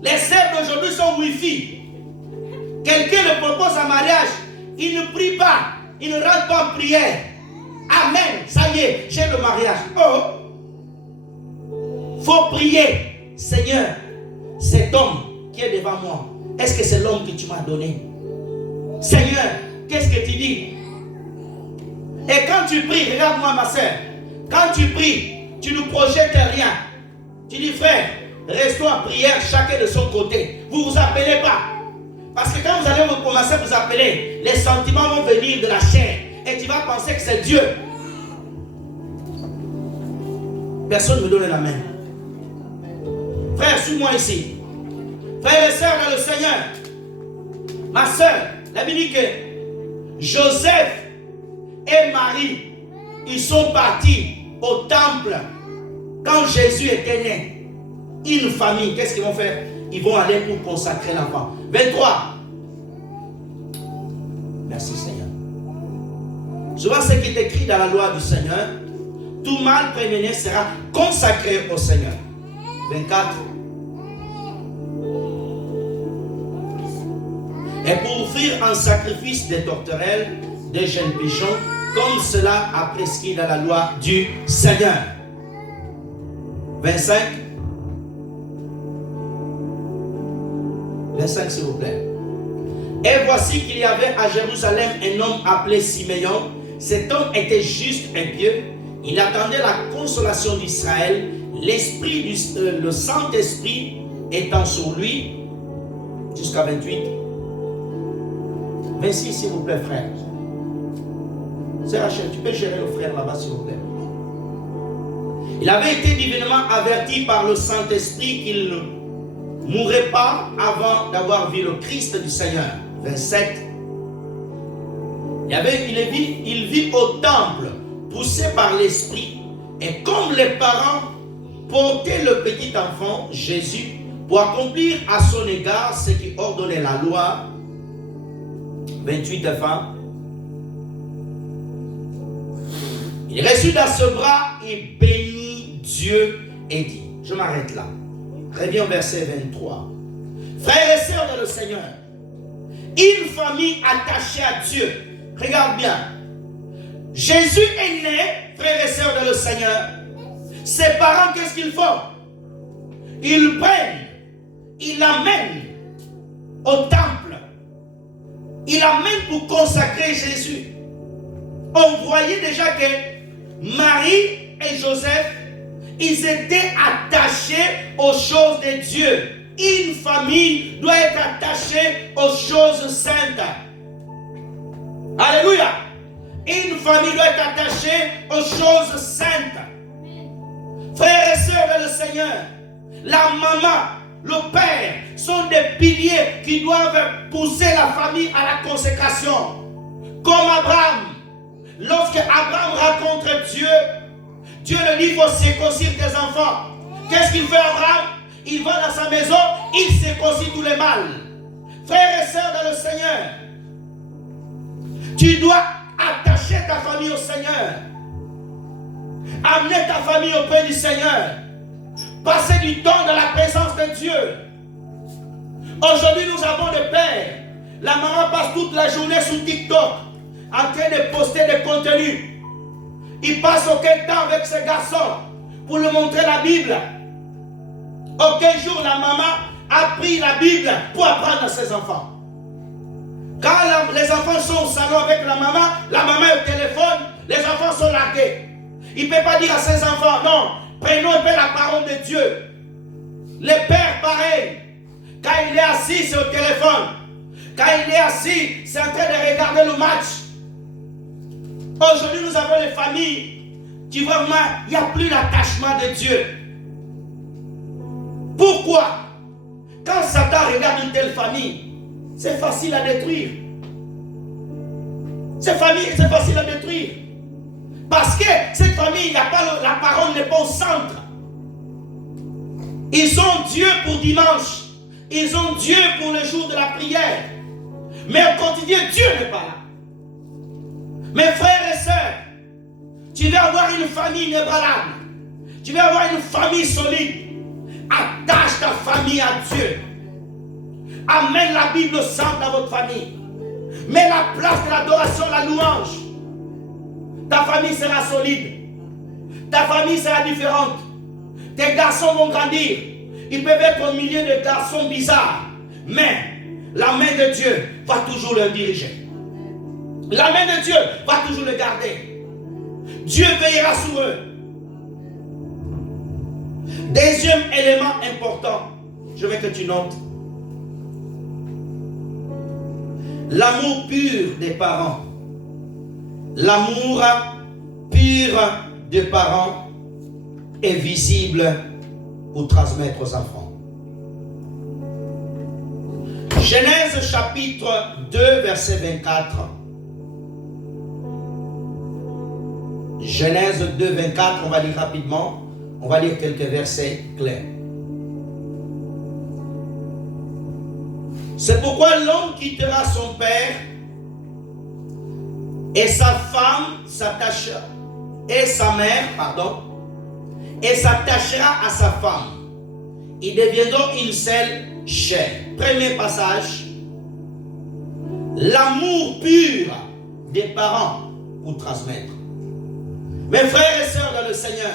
Les sœurs d'aujourd'hui sont Wi-Fi. Quelqu'un le propose en mariage, il ne prie pas, il ne rentre pas en prière. Amen, ça y est, j'ai le mariage. Oh, faut prier. Seigneur, cet homme qui est devant moi, est-ce que c'est l'homme que tu m'as donné? Seigneur, qu'est-ce que tu dis? Et quand tu pries, regarde-moi ma soeur, quand tu pries, tu ne projettes rien. Tu dis, frère, restons en prière chacun de son côté. Vous ne vous appelez pas. Parce que quand vous allez commencer à vous appeler, les sentiments vont venir de la chair. Et tu vas penser que c'est Dieu. Personne ne me donne la main. Frère, suis-moi ici. Frères et sœurs dans le Seigneur. Ma sœur, la Bible dit que Joseph et Marie, ils sont partis au temple quand Jésus était né. Une famille, qu'est-ce qu'ils vont faire? Ils vont aller pour consacrer l'enfant. 23. Merci Seigneur. Souvent ce qui est écrit dans la loi du Seigneur, tout mâle prémené sera consacré au Seigneur. 24. Et pour offrir un sacrifice des tourterelles, des jeunes pigeons, comme cela a prescrit dans la loi du Seigneur. 25. 25 s'il vous plaît. Et voici qu'il y avait à Jérusalem un homme appelé Siméon. Cet homme était juste et pieux. Il attendait la consolation d'Israël. Le Saint-Esprit étant sur lui. Jusqu'à 28. 26 s'il vous plaît frère. C'est Rachel, tu peux gérer le frère là-bas s'il vous plaît. Il avait été divinement averti par le Saint-Esprit qu'il ne mourrait pas avant d'avoir vu le Christ du Seigneur. 27. Il vit au temple, poussé par l'Esprit. Et comme les parents portaient le petit enfant, Jésus, pour accomplir à son égard ce qui ordonnait la loi. 28 enfin. Il reçut dans ce bras et bénit Dieu et dit. Je m'arrête là. Reviens au verset 23. Frères et sœurs dans le Seigneur, une famille attachée à Dieu. Regarde bien. Jésus est né, frères et sœurs dans le Seigneur. Ses parents, qu'est-ce qu'ils font? Ils prennent, ils l'amènent au temple. Ils l'amènent pour consacrer Jésus. On voyait déjà que Marie et Joseph, ils étaient attachés aux choses de Dieu. Une famille doit être attachée aux choses saintes. Alléluia. Une famille doit être attachée aux choses saintes. Frères et sœurs dans le Seigneur, la maman, le père sont des piliers qui doivent pousser la famille à la consécration. Comme Abraham. Lorsque Abraham rencontre Dieu, Dieu le dit, il faut circoncire tes enfants. Qu'est-ce qu'il fait Abraham? Il va dans sa maison, il circoncit tous les mâles. Frères et sœurs dans le Seigneur, tu dois attacher ta famille au Seigneur. Amener ta famille auprès du Seigneur. Passer du temps dans la présence de Dieu. Aujourd'hui, nous avons des pères. La maman passe toute la journée sur TikTok en train de poster des contenus. Il passe aucun temps avec ses garçons pour lui montrer la Bible. Aucun jour la maman a pris la Bible pour apprendre à ses enfants. Quand les enfants sont au salon avec la maman est au téléphone, les enfants sont largués. Il ne peut pas dire à ses enfants, non, prenons un peu la parole de Dieu. Les pères, pareil. Quand il est assis, c'est au téléphone. Quand il est assis, c'est en train de regarder le match. Aujourd'hui, nous avons les familles qui vraiment, il n'y a plus l'attachement de Dieu. Pourquoi? Quand Satan regarde une telle famille, c'est facile à détruire. Cette famille, c'est facile à détruire. Parce que cette famille, la parole n'est pas au centre. Ils ont Dieu pour dimanche. Ils ont Dieu pour le jour de la prière. Mais au quotidien, Dieu n'est pas là. Mes frères et sœurs, tu veux avoir une famille inébranlable. Tu veux avoir une famille solide. Attache ta famille à Dieu. Amène la Bible au centre dans votre famille. Mets la place de l'adoration, la louange. Ta famille sera solide. Ta famille sera différente. Tes garçons vont grandir. Ils peuvent être au milieu de garçons bizarres. Mais la main de Dieu va toujours les diriger. La main de Dieu va toujours les garder. Dieu veillera sur eux. Deuxième élément important, je veux que tu notes. L'amour pur des parents. L'amour pur des parents est visible pour transmettre aux enfants. Genèse chapitre 2, verset 24. Genèse 2, 24, on va lire rapidement. On va lire quelques versets clairs. C'est pourquoi l'homme quittera son père et sa femme s'attachera, et sa mère, et s'attachera à sa femme. Ils deviendront une seule chair. Premier passage. L'amour pur des parents pour transmettre. Mes frères et sœurs dans le Seigneur,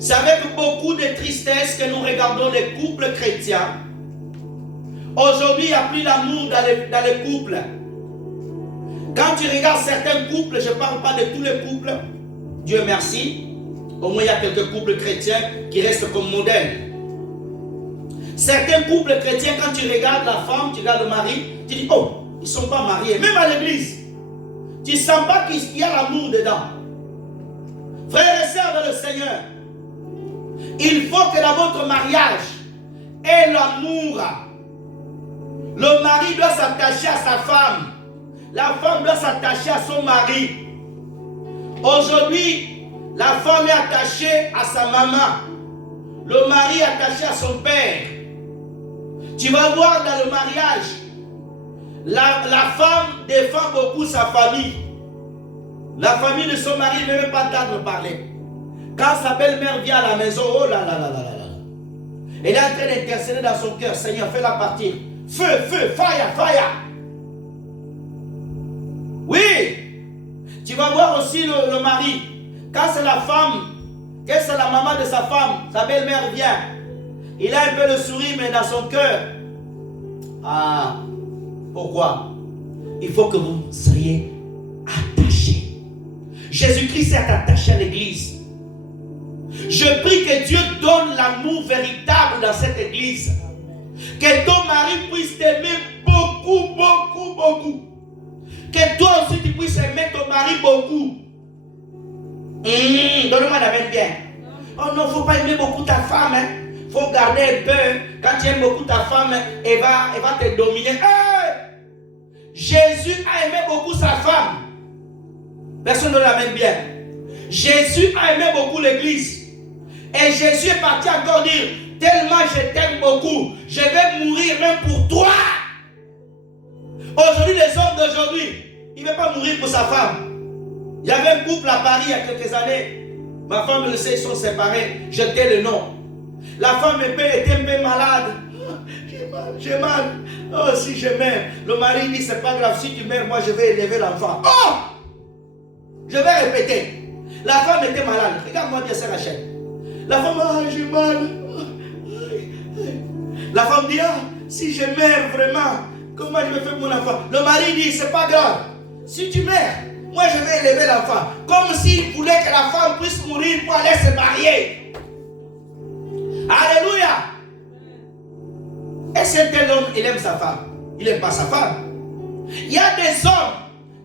c'est avec beaucoup de tristesse que nous regardons les couples chrétiens. Aujourd'hui, il n'y a plus l'amour dans les couples. Quand tu regardes certains couples, je ne parle pas de tous les couples, Dieu merci, au moins il y a quelques couples chrétiens qui restent comme modèles. Certains couples chrétiens, quand tu regardes la femme, tu regardes le mari, tu dis, oh, ils ne sont pas mariés. Même à l'église, tu ne sens pas qu'il y a l'amour dedans. Frères et sœurs dans le Seigneur, il faut que dans votre mariage ait l'amour. Le mari doit s'attacher à sa femme. La femme doit s'attacher à son mari. Aujourd'hui, la femme est attachée à sa maman. Le mari est attaché à son père. Tu vas voir dans le mariage, la femme défend beaucoup sa famille. La famille de son mari ne veut pas entendre parler. Quand sa belle-mère vient à la maison, oh là là là là là. Elle est en train d'intercéder dans son cœur. Seigneur, fais-la partir. Feu, feu, fire, fire. Oui. Tu vas voir aussi le mari. Quand c'est la femme, quand c'est la maman de sa femme, sa belle-mère vient. Il a un peu le sourire, mais dans son cœur. Ah, pourquoi? Il faut que vous soyez attachés. Jésus-Christ s'est attaché à l'église. Je prie que Dieu donne l'amour véritable dans cette église. Que ton mari puisse t'aimer beaucoup, beaucoup, beaucoup. Que toi aussi tu puisses aimer ton mari beaucoup. Donne-moi la main bien. Oh non, il ne faut pas aimer beaucoup ta femme. Il faut garder un peu. Quand tu aimes beaucoup ta femme, elle va te dominer. Hey! Jésus a aimé beaucoup sa femme. Personne ne l'amène bien. Jésus a aimé beaucoup l'église. Et Jésus est parti encore dire, tellement je t'aime beaucoup, je vais mourir même pour toi. Aujourd'hui, les hommes d'aujourd'hui, il ne veut pas mourir pour sa femme. Il y avait un couple à Paris il y a quelques années. Ma femme le sait, ils sont séparés. Je tais le nom. La femme était un peu malade. J'ai mal. Oh, si je meurs. Le mari dit, c'est pas grave. Si tu meurs, moi je vais élever l'enfant. Oh! Je vais répéter. La femme était malade. Regarde-moi bien, c'est Rachel. La femme, j'ai mal. La femme dit, si je meurs vraiment, comment je vais faire mon enfant? Le mari dit, c'est pas grave. Si tu meurs, moi je vais élever l'enfant. Comme s'il voulait que la femme puisse mourir pour aller se marier. Alléluia. Est-ce que tel homme, il aime sa femme? Il n'aime pas sa femme. Il y a des hommes,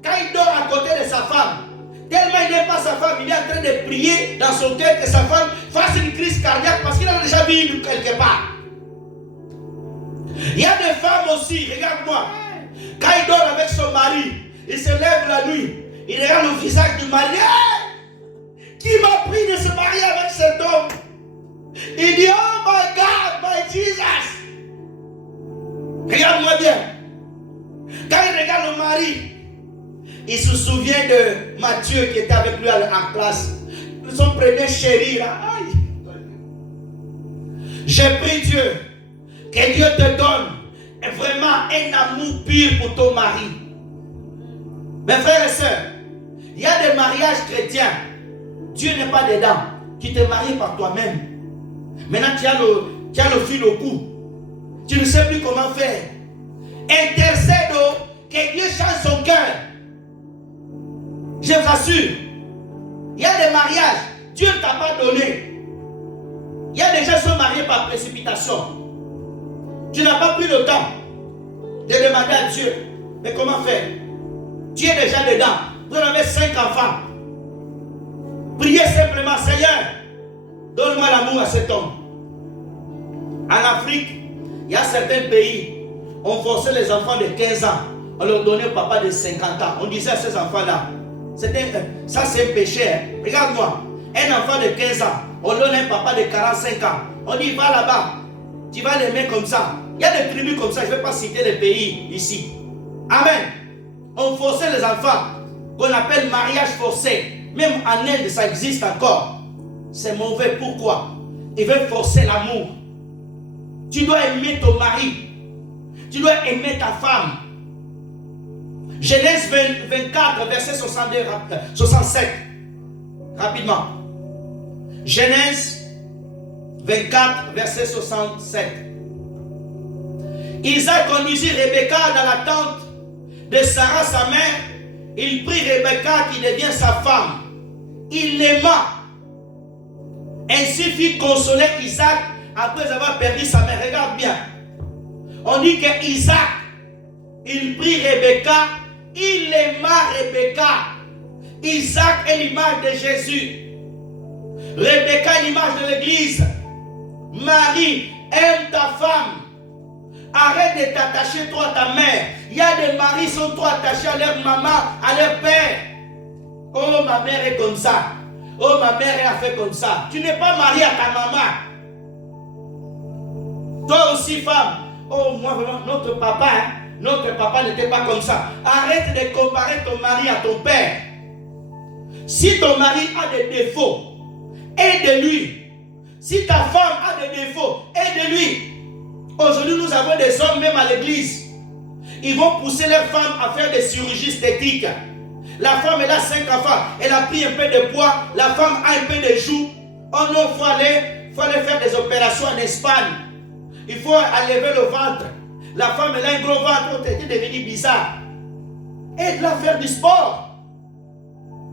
quand il dort à côté de sa femme, tellement il n'aime pas sa femme, il est en train de prier dans son cœur que sa femme fasse une crise cardiaque parce qu'il a déjà vu quelque part. Il y a des femmes aussi, regarde-moi, quand il dort avec son mari, il se lève la nuit, il regarde le visage du mari. Qui m'a pris de se marier avec cet homme? Il dit, oh my God, my Jesus. Regarde-moi bien. Quand il regarde le mari, il se souvient de Matthieu qui était avec lui en classe. Son premier chéri là. Je prie Dieu que Dieu te donne vraiment un amour pur pour ton mari. Mes frères et sœurs, il y a des mariages chrétiens. Dieu n'est pas dedans. Tu te maries par toi-même. Maintenant tu as le fil au cou. Tu ne sais plus comment faire. Intercède que Dieu change son cœur. Je vous assure, il y a des mariages, Dieu ne t'a pas donné. Il y a des gens qui sont mariés par précipitation. Tu n'as pas pris le temps de demander à Dieu, mais comment faire? Dieu est déjà dedans. Vous en avez 5 enfants. Priez simplement, Seigneur, donne-moi l'amour à cet homme. En Afrique, il y a certains pays, on forçait les enfants de 15 ans, on leur donnait au papa de 50 ans. On disait à ces enfants-là, ça c'est un péché. Hein. Regarde-moi, un enfant de 15 ans, on donne un papa de 45 ans. On dit, va là-bas, tu vas l'aimer comme ça. Il y a des tribus comme ça, je ne vais pas citer les pays ici. Amen. On forçait les enfants, qu'on appelle mariage forcé. Même en Inde, ça existe encore. C'est mauvais. Pourquoi? Ils veulent forcer l'amour. Tu dois aimer ton mari. Tu dois aimer ta femme. Genèse 24, verset 62, 67. Rapidement. Genèse 24, verset 67. Isaac conduisit Rebecca dans la tente de Sarah, sa mère. Il prit Rebecca qui devient sa femme. Il l'aima. Ainsi fit consoler Isaac après avoir perdu sa mère. Regarde bien. On dit que Isaac, il prit Rebecca, il aima Rebecca. Isaac est l'image de Jésus. Rebecca est l'image de l'église. Marie, aime ta femme. Arrête de t'attacher toi à ta mère. Il y a des maris qui sont trop attachés à leur maman, à leur père. Oh, ma mère est comme ça. Oh, ma mère elle a fait comme ça. Tu n'es pas marié à ta maman. Toi aussi, femme. Oh, moi vraiment, notre papa n'était pas comme ça. Arrête de comparer ton mari à ton père. Si ton mari a des défauts, aide-lui. Si ta femme a des défauts, aide-lui. Aujourd'hui, nous avons des hommes, même à l'église. Ils vont pousser leurs femmes à faire des chirurgies esthétiques. La femme, elle a 5 enfants. Elle a pris un peu de poids. La femme a un peu de joues. Oh non, il faut aller faire des opérations en Espagne. Il faut enlever le ventre. La femme, elle a un gros ventre. Tu es devenu bizarre. Aide-la à faire du sport.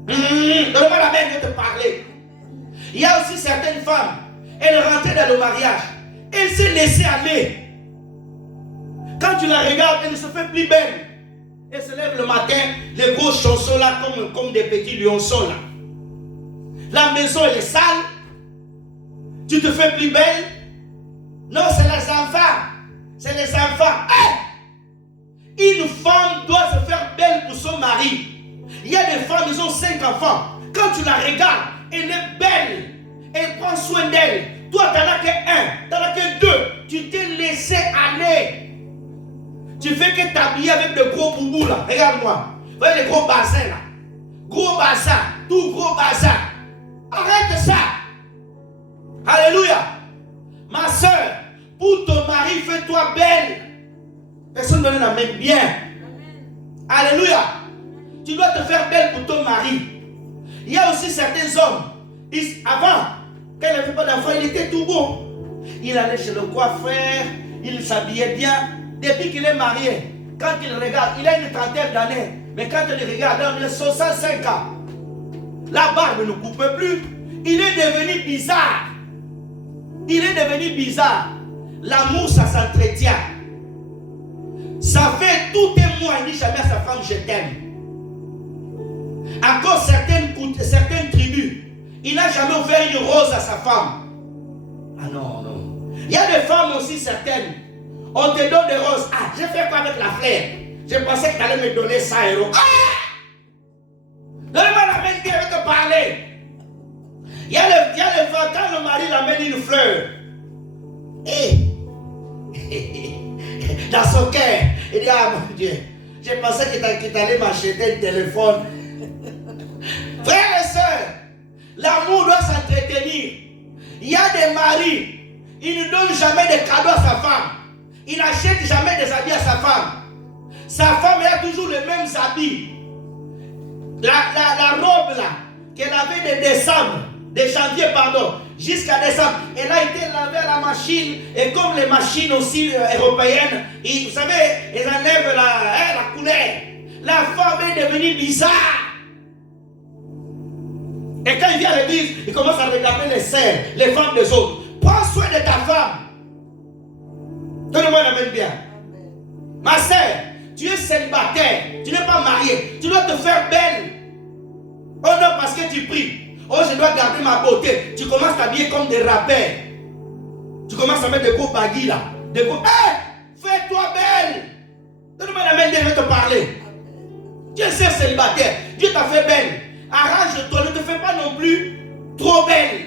Donne-moi la main de te parler. Il y a aussi certaines femmes, elles rentraient dans le mariage. Elle s'est laissée aller. Quand tu la regardes, elle ne se fait plus belle. Elle se lève le matin, les gros chansons là, comme des petits lionceaux là. La maison elle est sale. Tu te fais plus belle. Non, c'est les enfants. C'est les enfants. Hey! Une femme doit se faire belle pour son mari. Il y a des femmes, ils ont 5 enfants. Quand tu la regardes, elle est belle. Elle prend soin d'elle. Toi, tu n'en as que 1, tu n'en as que 2. Tu t'es laissé aller. Tu fais que t'habiller avec de gros boubous là. Regarde-moi. Vous voyez les gros bassins là. Gros bassin. Tout gros bassin. Arrête ça. Alléluia. Ma soeur, pour ton mari, fais-toi belle. Personne ne donne la même bien. Alléluia. Tu dois te faire belle pour ton mari. Il y a aussi certains hommes. Avant, quand il n'avait pas d'enfant, il était tout beau. Il allait chez le coiffeur. Il s'habillait bien. Depuis qu'il est marié, quand il regarde, il a une trentaine d'années. Mais quand il regarde, il a 65 ans. La barbe ne coupe plus. Il est devenu bizarre. Il est devenu bizarre. L'amour, ça s'entretient. Ça fait tout un mois, il dit jamais à sa femme, je t'aime. Encore certaines tribus, il n'a jamais offert une rose à sa femme. Ah non, non. Il y a des femmes aussi certaines. On te donne des roses. Ah, j'ai fait quoi avec la fleur? Je pensais que tu allais me donner 100 €. Ah! Donne-moi la main qui veut te parler. Il y a le vent, quand le mari l'amène une fleur. Dans son cœur, il dit, ah mon Dieu, je pensais que tu allais m'acheter un téléphone. Frères et sœurs, l'amour doit s'entretenir. Il y a des maris, ils ne donnent jamais de cadeaux à sa femme. Il n'achète jamais des habits à sa femme. Sa femme a toujours les mêmes habits. La robe là, qu'elle avait de janvier, jusqu'à décembre, elle a été lavée à la machine. Et comme les machines aussi européennes, vous savez, elles enlèvent la couleur. La femme est devenue bizarre. Et quand il vient à l'église, il commence à regarder les sœurs, les femmes des autres. Prends soin de ta femme. Donne-moi la main bien. Ma sœur, tu es célibataire, tu n'es pas marié, tu dois te faire belle. Oh non, parce que tu pries. Oh, je dois garder ma beauté. Tu commences à t'habiller comme des rappeurs. Tu commences à mettre des gros baguilles là. Des gros. Fais-toi belle. Donne-moi la main bien, je vais te parler. Tu es célibataire, Dieu t'a fait belle. Arrange-toi, ne te fais pas non plus trop belle,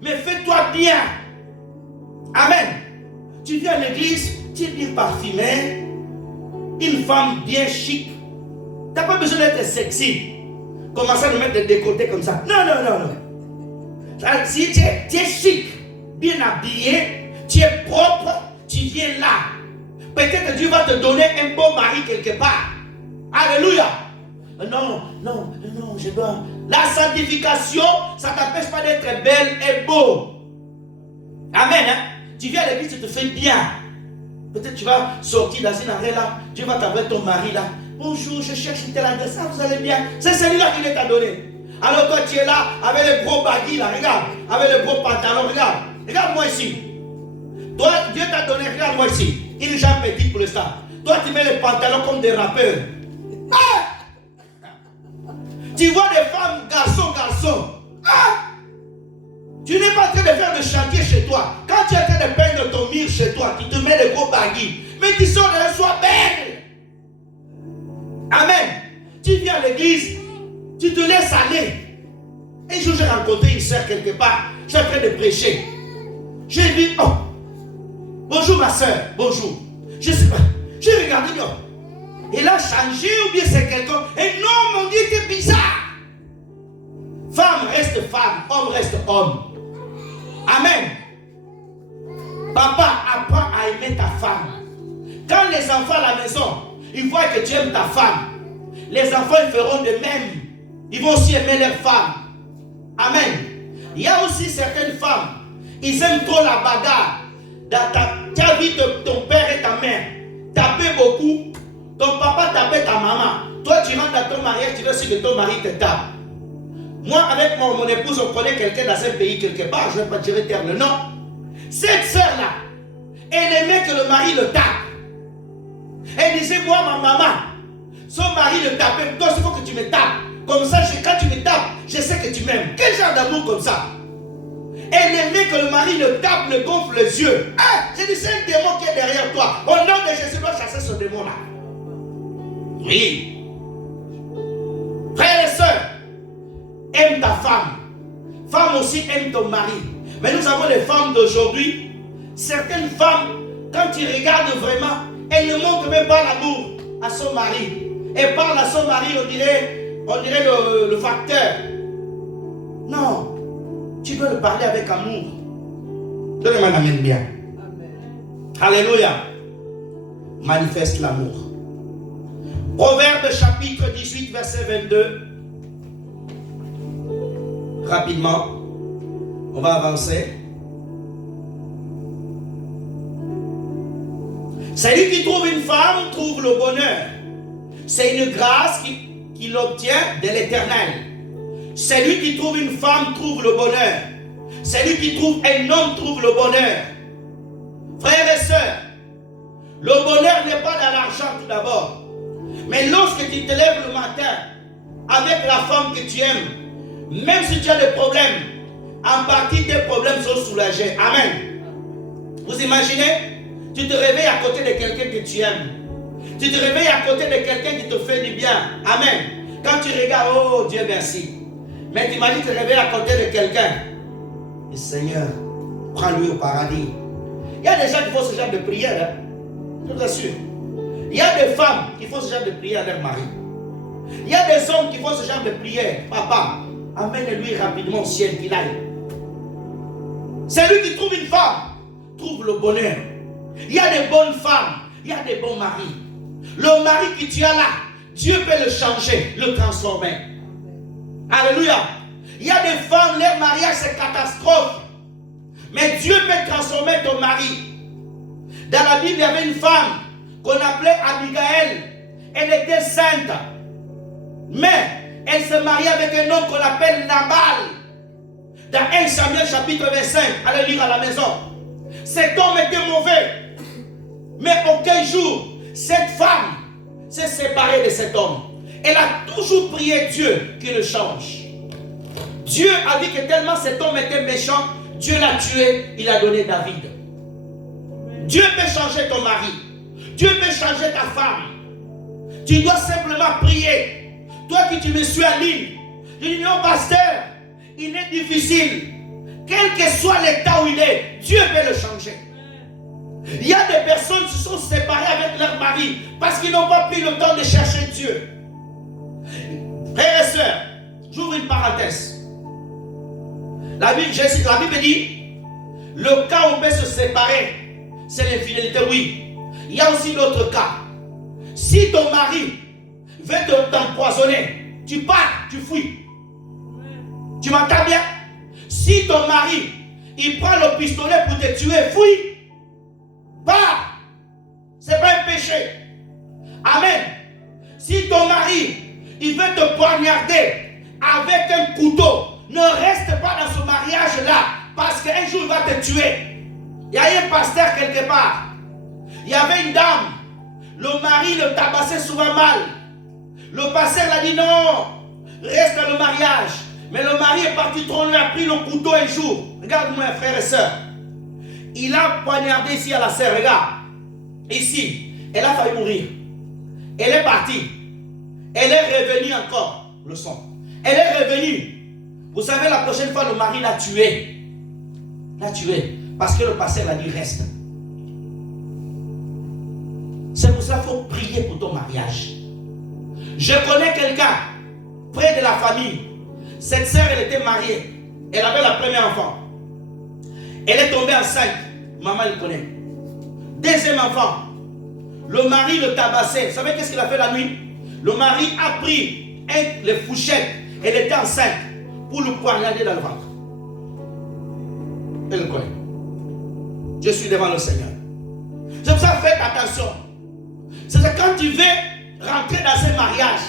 mais fais-toi bien. Amen. Tu viens à l'église, tu es bien parfumé, une femme bien chic. Tu n'as pas besoin d'être sexy. Commence à nous mettre des décolletés comme ça. Non, non, non, non. Si tu es chic, bien habillé, tu es propre, tu viens là. Peut-être que Dieu va te donner un beau mari quelque part. Alléluia. Non, non, non, je dois. La sanctification, ça ne t'empêche pas d'être belle et beau. Amen. Hein? Tu viens à l'église, tu te fais bien. Peut-être tu vas sortir dans une arrêt là. Tu vas t'avoir ton mari là. Bonjour, je cherche une telle adresse. Ah, vous allez bien. C'est celui-là qui t'a donné. Alors toi, tu es là avec les gros baguilles là. Regarde. Avec les gros pantalons. Regarde. Regarde-moi ici. Toi, Dieu t'a donné. Regarde-moi ici. Une jambe petite pour l'instant. Toi, tu mets les pantalons comme des rappeurs. Ah! Tu vois des femmes, garçons. Ah! Tu n'es pas en train de faire le chantier chez toi. Quand tu es en train de peindre ton mur chez toi, tu te mets des gros baguilles. Mais tu sors de là, sois belle. Amen. Tu viens à l'église, tu te laisses aller. Un jour, j'ai rencontré une soeur quelque part. Je suis en train de prêcher. J'ai dit, oh, bonjour ma soeur, bonjour. Je sais pas. J'ai regardé, non. Elle a changé ou bien c'est quelqu'un. Et non, mon Dieu, c'est bizarre. Femme reste femme, homme reste homme. Amen. Papa, apprends à aimer ta femme. Quand les enfants à la maison, ils voient que tu aimes ta femme, les enfants ils feront de même. Ils vont aussi aimer leur femme. Amen. Il y a aussi certaines femmes, ils aiment trop la bagarre. Tu as vu ton père et ta mère taper beaucoup. Ton papa tapait ta maman. Toi, tu rentres dans ton mariage, tu veux aussi que ton mari te tape. Moi, avec mon épouse, on connaît quelqu'un dans un pays quelque part, je ne vais pas dire terme le nom. Cette sœur-là, elle aimait que le mari le tape. Elle disait, moi, ma maman, son mari le tapait, toi, il faut que tu me tapes. Comme ça, quand tu me tapes, je sais que tu m'aimes. Quel genre d'amour comme ça? Elle aimait que le mari le tape, le gonfle les yeux. Ah, j'ai dit, c'est un démon qui est derrière toi. Au nom de Jésus, doit chasser ce démon-là. Oui. Frères et sœurs, aime ta femme. Femme aussi aime ton mari. Mais nous avons les femmes d'aujourd'hui. Certaines femmes, quand ils regardent vraiment, elles ne montrent même pas l'amour à son mari. Elles parlent à son mari, on dirait le facteur. Non. Tu dois le parler avec amour. Donnez-moi un amen bien. Amen. Alléluia. Manifeste l'amour. Proverbe chapitre 18, verset 22. Rapidement. On va avancer. Celui qui trouve une femme trouve le bonheur. C'est une grâce qu'il obtient de l'Éternel. Celui qui trouve une femme trouve le bonheur. Celui qui trouve un homme trouve le bonheur. Frères et sœurs, le bonheur n'est pas dans l'argent tout d'abord. Mais lorsque tu te lèves le matin avec la femme que tu aimes, même si tu as des problèmes, en partie tes problèmes sont soulagés. Amen. Vous imaginez? Tu te réveilles à côté de quelqu'un que tu aimes. Tu te réveilles à côté de quelqu'un qui te fait du bien. Amen. Quand tu regardes, oh Dieu merci. Mais tu imagines te réveiller à côté de quelqu'un. Et Seigneur, prends-lui au paradis. Il y a des gens qui font ce genre de prière. Hein? Je vous assure. Il y a des femmes qui font ce genre de prière à leur mari. Il y a des hommes qui font ce genre de prière. Papa, amène-lui rapidement au ciel qu'il aille. Celui qui trouve une femme trouve le bonheur. Il y a des bonnes femmes, il y a des bons maris. Le mari que tu as là, Dieu peut le changer, le transformer. Alléluia. Il y a des femmes, leur mariage c'est catastrophe. Mais Dieu peut transformer ton mari. Dans la Bible, il y avait une femme qu'on appelait Abigail. Elle était sainte. Mais elle se mariait avec un homme qu'on appelle Nabal. Dans 1 Samuel chapitre 25, allez lire à la maison. Cet homme était mauvais. Mais aucun jour, cette femme s'est séparée de cet homme. Elle a toujours prié Dieu qu'il le change. Dieu a dit que tellement cet homme était méchant, Dieu l'a tué, il a donné David. Dieu peut changer ton mari. Dieu peut changer ta femme. Tu dois simplement prier. Toi qui tu me suis en ligne, je dis non pasteur, il est difficile. Quel que soit l'état où il est, Dieu peut le changer. Il y a des personnes qui se sont séparées avec leur mari parce qu'ils n'ont pas pris le temps de chercher Dieu. Frères et sœurs, j'ouvre une parenthèse. La Bible dit, le cas où on peut se séparer, c'est l'infidélité, oui. Il y a aussi d'autres cas. Si ton mari veut t'empoisonner, tu pars, tu fuis. Tu m'entends bien? Si ton mari, il prend le pistolet pour te tuer, fuis. Pars. Ce n'est pas un péché. Amen. Si ton mari, il veut te poignarder avec un couteau, ne reste pas dans ce mariage-là, parce qu'un jour il va te tuer. Il y a un pasteur quelque part. Il y avait une dame. Le mari le tabassait souvent mal. Le pasteur l'a dit non, reste dans le mariage. Mais le mari est parti trop loin, a pris le couteau un jour. Regarde-moi, frère et soeur. Il a poignardé ici à la sœur, regarde. Ici, elle a failli mourir. Elle est partie. Elle est revenue encore. Le sang. Elle est revenue. Vous savez, la prochaine fois, le mari l'a tué. L'a tué. Parce que le pasteur l'a dit reste. C'est pour ça qu'il faut prier pour ton mariage. Je connais quelqu'un près de la famille. Cette sœur, elle était mariée. Elle avait la première enfant. Elle est tombée enceinte. Maman le connaît. Deuxième enfant. Le mari le tabassait. Vous savez qu'est-ce qu'il a fait la nuit? Le mari a pris les fourchettes. Elle était enceinte pour le poignarder dans le ventre. Elle le connaît. Je suis devant le Seigneur. C'est pour ça que faites attention. C'est que quand tu veux rentrer dans ce mariage,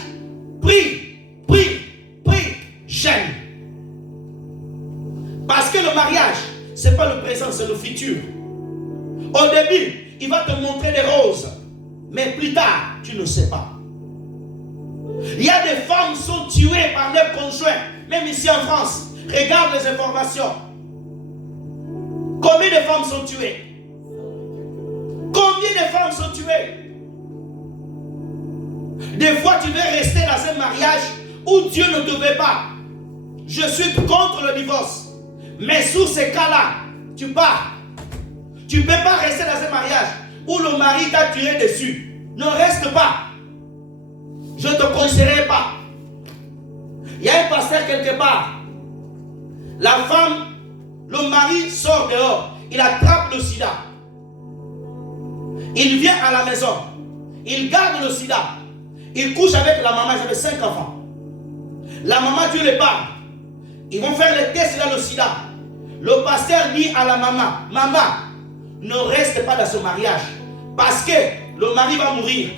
prie, prie, prie, j'aime. que le mariage, ce n'est pas le présent, c'est le futur. Au début, il va te montrer des roses. Mais plus tard, tu ne sais pas. Il y a des femmes qui sont tuées par leurs conjoints, même ici en France. Regarde les informations. Combien de femmes sont tuées? Combien de femmes sont tuées? Des fois, tu veux rester dans un mariage où Dieu ne te veut pas. Je suis contre le divorce. Mais sous ces cas-là, tu pars. Tu ne peux pas rester dans un mariage où le mari t'a tué dessus. Ne reste pas. Je ne te conseillerai pas. Il y a un pasteur quelque part. La femme, le mari sort dehors. Il attrape le sida. Il vient à la maison. Il garde le sida. Il couche avec la maman. J'avais 5 enfants. La maman, Dieu les parle. Ils vont faire les tests dans le sida. Le pasteur dit à la maman, maman, ne reste pas dans ce mariage. Parce que le mari va mourir.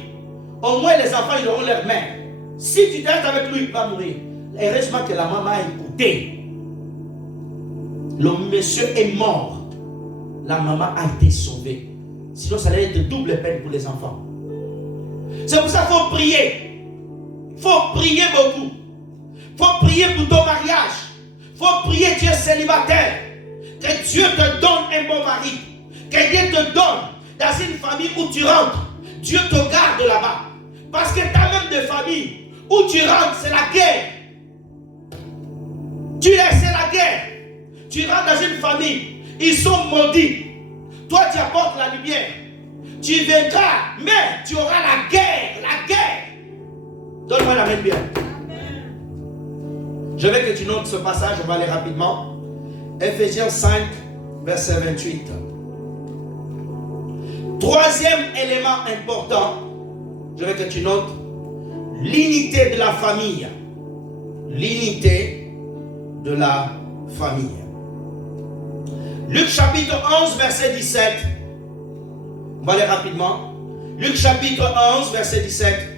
Au moins les enfants, ils auront leur mère. Si tu restes avec lui, il va mourir. Heureusement que la maman a écouté. Le monsieur est mort. La maman a été sauvée. Sinon, ça allait être double peine pour les enfants. C'est pour ça qu'il faut prier. Il faut prier beaucoup. Il faut prier pour ton mariage. Il faut prier, tu es célibataire. Que Dieu te donne un bon mari. Que Dieu te donne dans une famille où tu rentres. Dieu te garde là-bas. Parce que tu as même des familles où tu rentres, c'est la guerre. C'est la guerre. Tu rentres dans une famille, ils sont maudits. Toi, tu apportes la lumière. Tu vaincras, mais tu auras la guerre. La guerre. Donne-moi la main bien. Je veux que tu notes ce passage, on va aller rapidement. Ephésiens 5, verset 28. Troisième élément important, je veux que tu notes l'unité de la famille. L'unité de la famille. Luc chapitre 11, verset 17. On va aller rapidement. Luc chapitre 11, verset 17.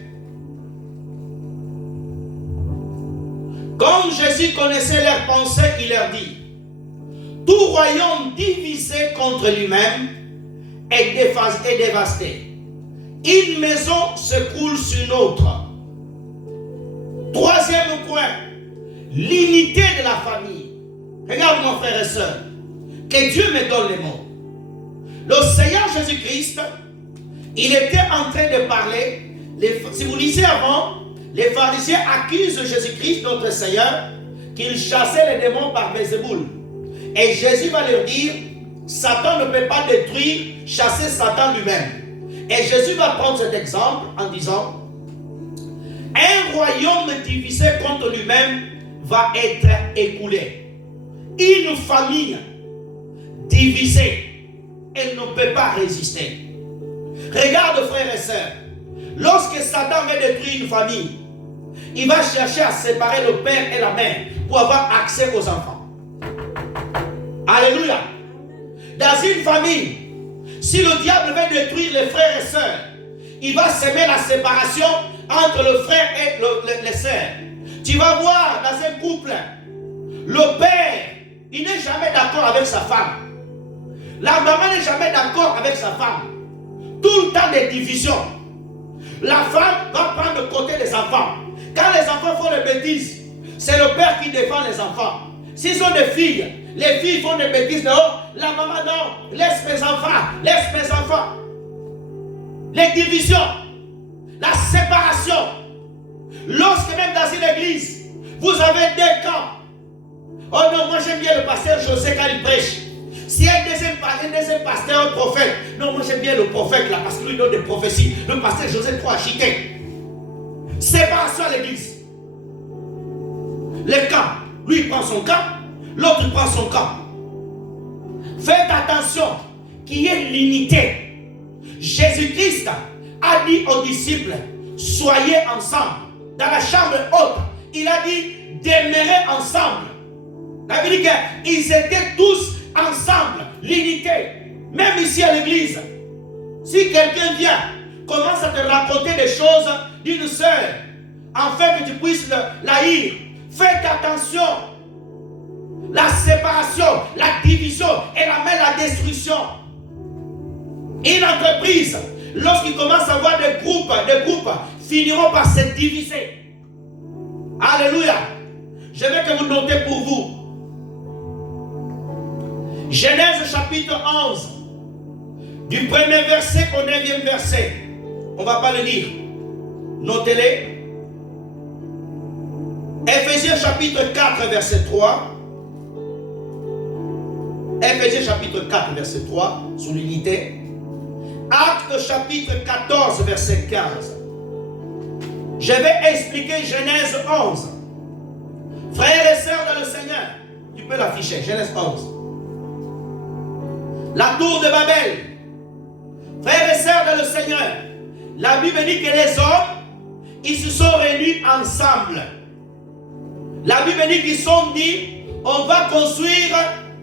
Comme Jésus connaissait leurs pensées, il leur dit: tout royaume divisé contre lui-même est dévasté. Une maison s'écroule sur une autre. Troisième point, l'unité de la famille. Regarde mon frère et soeur, que Dieu me donne les mots. Le Seigneur Jésus-Christ, il était en train de parler. Si vous lisez avant, les pharisiens accusent Jésus-Christ, notre Seigneur, qu'il chassait les démons par Bézéboul. Et Jésus va leur dire, Satan ne peut pas détruire, chasser Satan lui-même. Et Jésus va prendre cet exemple en disant, un royaume divisé contre lui-même va être écoulé. Une famille divisée, elle ne peut pas résister. Regarde frères et sœurs, lorsque Satan veut détruire une famille, il va chercher à séparer le père et la mère pour avoir accès aux enfants. Alléluia. Dans une famille, si le diable veut détruire les frères et sœurs, il va semer la séparation entre le frère et les sœurs. Tu vas voir dans un couple, le père, il n'est jamais d'accord avec sa femme. La maman n'est jamais d'accord avec sa femme. Tout le temps des divisions. La femme va prendre le côté des enfants. Quand les enfants font des bêtises, c'est le père qui défend les enfants. S'ils sont des filles, les filles font des bêtises dehors, la maman non, laisse mes enfants. Les divisions, la séparation. Lorsque même dans une église, vous avez deux camps. Oh non, moi j'aime bien le pasteur José quand il prêche. S'il y a un deuxième pasteur, un prophète, non, moi j'aime bien le prophète là, parce que lui il donne des prophéties. Le pasteur José trop agité. Séparation à l'église. Les camps, lui il prend son camp, l'autre il prend son camp. Faites attention qu'il y ait l'unité. Jésus-Christ a dit aux disciples, soyez ensemble. Dans la chambre haute, il a dit, demeurez ensemble. Ça veut dire qu'ils étaient tous ensemble, l'unité. Même ici à l'église, si quelqu'un vient, commence à te raconter des choses d'une sœur, afin que tu puisses la haïr, faites attention. la séparation, la division et même la destruction. Une entreprise, lorsqu'il commence à avoir des groupes finiront par se diviser. Alléluia. Je veux que vous notez pour vous. Genèse chapitre 11, du premier verset au 9e verset. On ne va pas le lire. Notez-les. Éphésiens chapitre 4, verset 3. Éphésiens chapitre 4, verset 3, sous l'unité. Actes chapitre 14, verset 15. Je vais expliquer Genèse 11. Frères et sœurs dans le Seigneur, tu peux l'afficher, Genèse 11. La tour de Babel. Frères et sœurs dans le Seigneur, la Bible dit que les hommes, ils se sont réunis ensemble. La Bible dit qu'ils sont dit, on va construire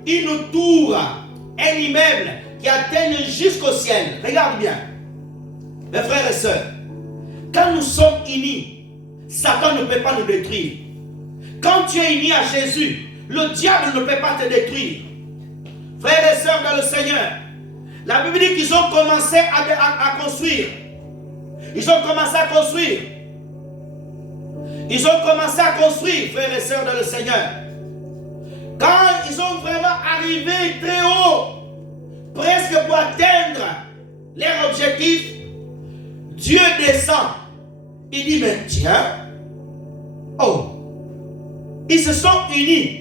une tour, un immeuble qui atteigne jusqu'au ciel. Regarde bien. Mes frères et sœurs, quand nous sommes unis, Satan ne peut pas nous détruire. Quand tu es uni à Jésus, le diable ne peut pas te détruire. Frères et sœurs dans le Seigneur, la Bible dit qu'ils ont commencé à construire. Ils ont commencé à construire. Ils ont commencé à construire, frères et sœurs dans le Seigneur. Quand ils ont vraiment arrivé très haut, presque pour atteindre leur objectif, Dieu descend. Il dit, mais tiens, oh, ils se sont unis.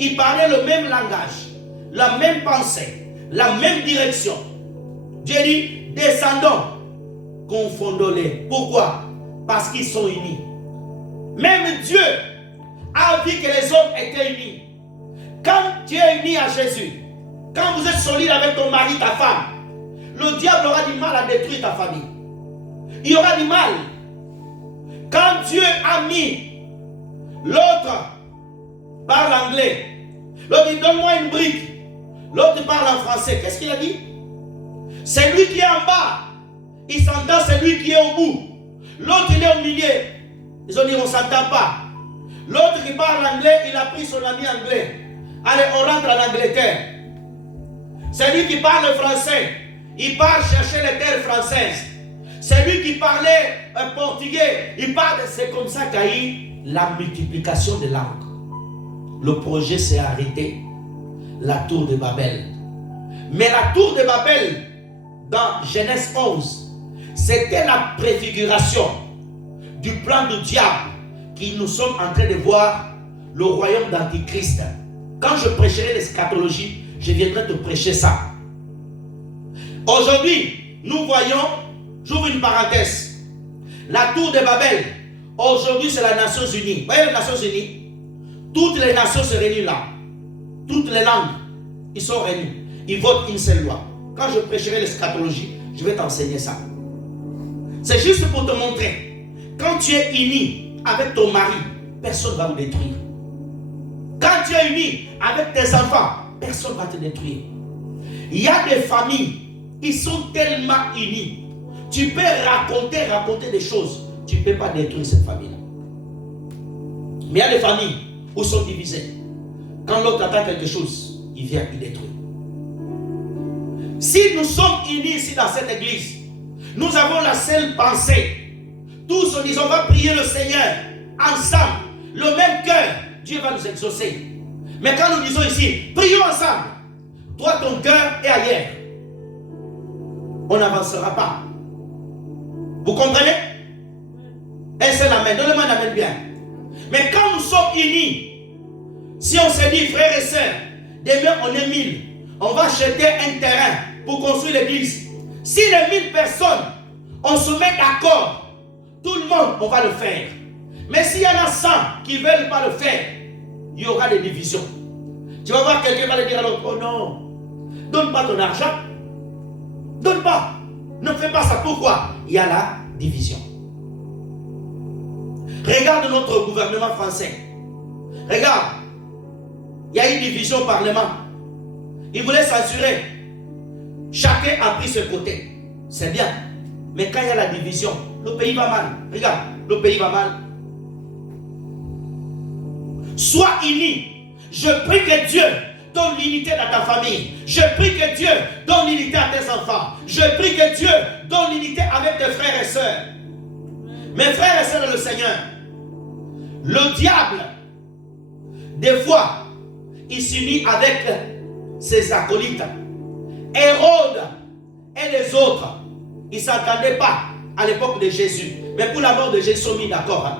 Ils parlaient le même langage, la même pensée, la même direction. Dieu dit, descendons, confondons-les. Pourquoi? Parce qu'ils sont unis. Même Dieu a vu que les hommes étaient unis. Quand tu es uni à Jésus, quand vous êtes solide avec ton mari, ta femme, le diable aura du mal à détruire ta famille. Il y aura du mal. Quand Dieu a mis l'autre parle anglais, l'autre dit donne-moi une brique, l'autre parle en français, qu'est-ce qu'il a dit? C'est lui qui est en bas, il s'entend, c'est lui qui est au bout. L'autre il est au milieu. Ils ont dit on ne s'entend pas. L'autre qui parle anglais, il a pris son ami anglais. Allez, on rentre en Angleterre. C'est lui qui parle français. Il part chercher les terres françaises. C'est lui qui parlait portugais. Il parle. C'est comme ça qu'il y a eu la multiplication de langues. Le projet s'est arrêté. La tour de Babel. Mais la tour de Babel, dans Genèse 11, c'était la préfiguration du plan du diable qui nous sommes en train de voir le royaume d'Antichrist. Quand je prêcherai l'eschatologie, je viendrai te prêcher ça. Aujourd'hui, nous voyons, j'ouvre une parenthèse, la tour de Babel. Aujourd'hui, c'est les Nations Unies. Vous voyez les Nations Unies? Toutes les nations se réunissent là. Toutes les langues, ils sont réunis. Ils votent une seule loi. Quand je prêcherai l'eschatologie, je vais t'enseigner ça. C'est juste pour te montrer. Quand tu es uni avec ton mari, personne ne va vous détruire. Quand tu es uni avec tes enfants, personne ne va te détruire. Il y a des familles, ils sont tellement unis. Tu peux raconter des choses. Tu ne peux pas détruire cette famille-là. Mais il y a des familles où ils sont divisées. Quand l'autre attend quelque chose, il vient, il détruit. Si nous sommes unis ici dans cette église, nous avons la seule pensée. Tous en disant, on va prier le Seigneur ensemble, le même cœur, Dieu va nous exaucer. Mais quand nous disons ici, prions ensemble, toi ton cœur est ailleurs, on n'avancera pas. Vous comprenez? Et c'est l'amen, donnez-moi un amen bien. Mais quand nous sommes unis, si on se dit frères et sœurs, demain on est 1000, on va acheter un terrain pour construire l'église. Si les 1000 personnes, on se met d'accord, tout le monde, on va le faire. Mais s'il y en a 100 qui ne veulent pas le faire, il y aura des divisions. Tu vas voir quelqu'un va le dire à l'autre, oh non, donne pas ton argent. Donne pas. Ne fais pas ça. Pourquoi? Il y a la division. Regarde notre gouvernement français. Regarde. Il y a une division au Parlement. Ils voulaient censurer. Chacun a pris ce côté. C'est bien. Mais quand il y a la division, le pays va mal. Regarde, le pays va mal. Sois unis. Je prie que Dieu donne l'unité dans ta famille. Je prie que Dieu donne l'unité à tes enfants. Je prie que Dieu donne l'unité avec tes frères et sœurs. Mes frères et sœurs dans le Seigneur, le diable, des fois, il s'unit avec ses acolytes. Hérode et les autres, ils ne s'entendaient pas à l'époque de Jésus. Mais pour la mort de Jésus, ils sont mis d'accord. Hein?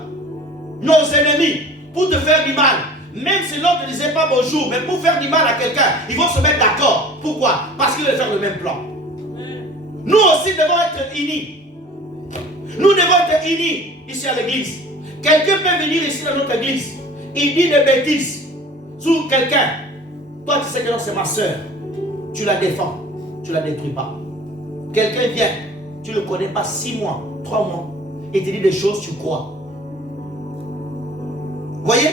Nos ennemis, pour te faire du mal, même si l'autre ne disait pas bonjour, mais pour faire du mal à quelqu'un, ils vont se mettre d'accord. Pourquoi? Parce qu'ils veulent faire le même plan. Nous aussi devons être unis. Nous devons être unis ici à l'église. Quelqu'un peut venir ici dans notre église. Il dit des bêtises sur quelqu'un. Toi, tu sais que non, c'est ma soeur. Tu la défends. Tu ne la détruis pas. Quelqu'un vient. Tu ne le connais pas 6 mois, 3 mois. Il te dit des choses, tu crois. Voyez?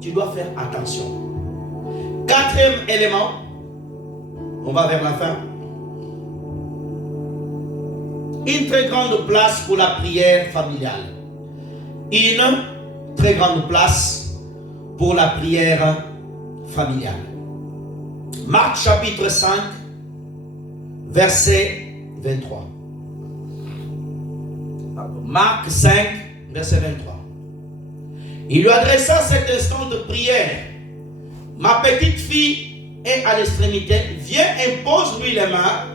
Tu dois faire attention. 4e élément. On va vers la fin. Une très grande place pour la prière familiale. Une très grande place pour la prière familiale. Marc chapitre 5, verset 23. Marc 5, verset 23. Il lui adressa cet instant de prière. Ma petite fille est à l'extrémité. Viens, impose-lui les mains,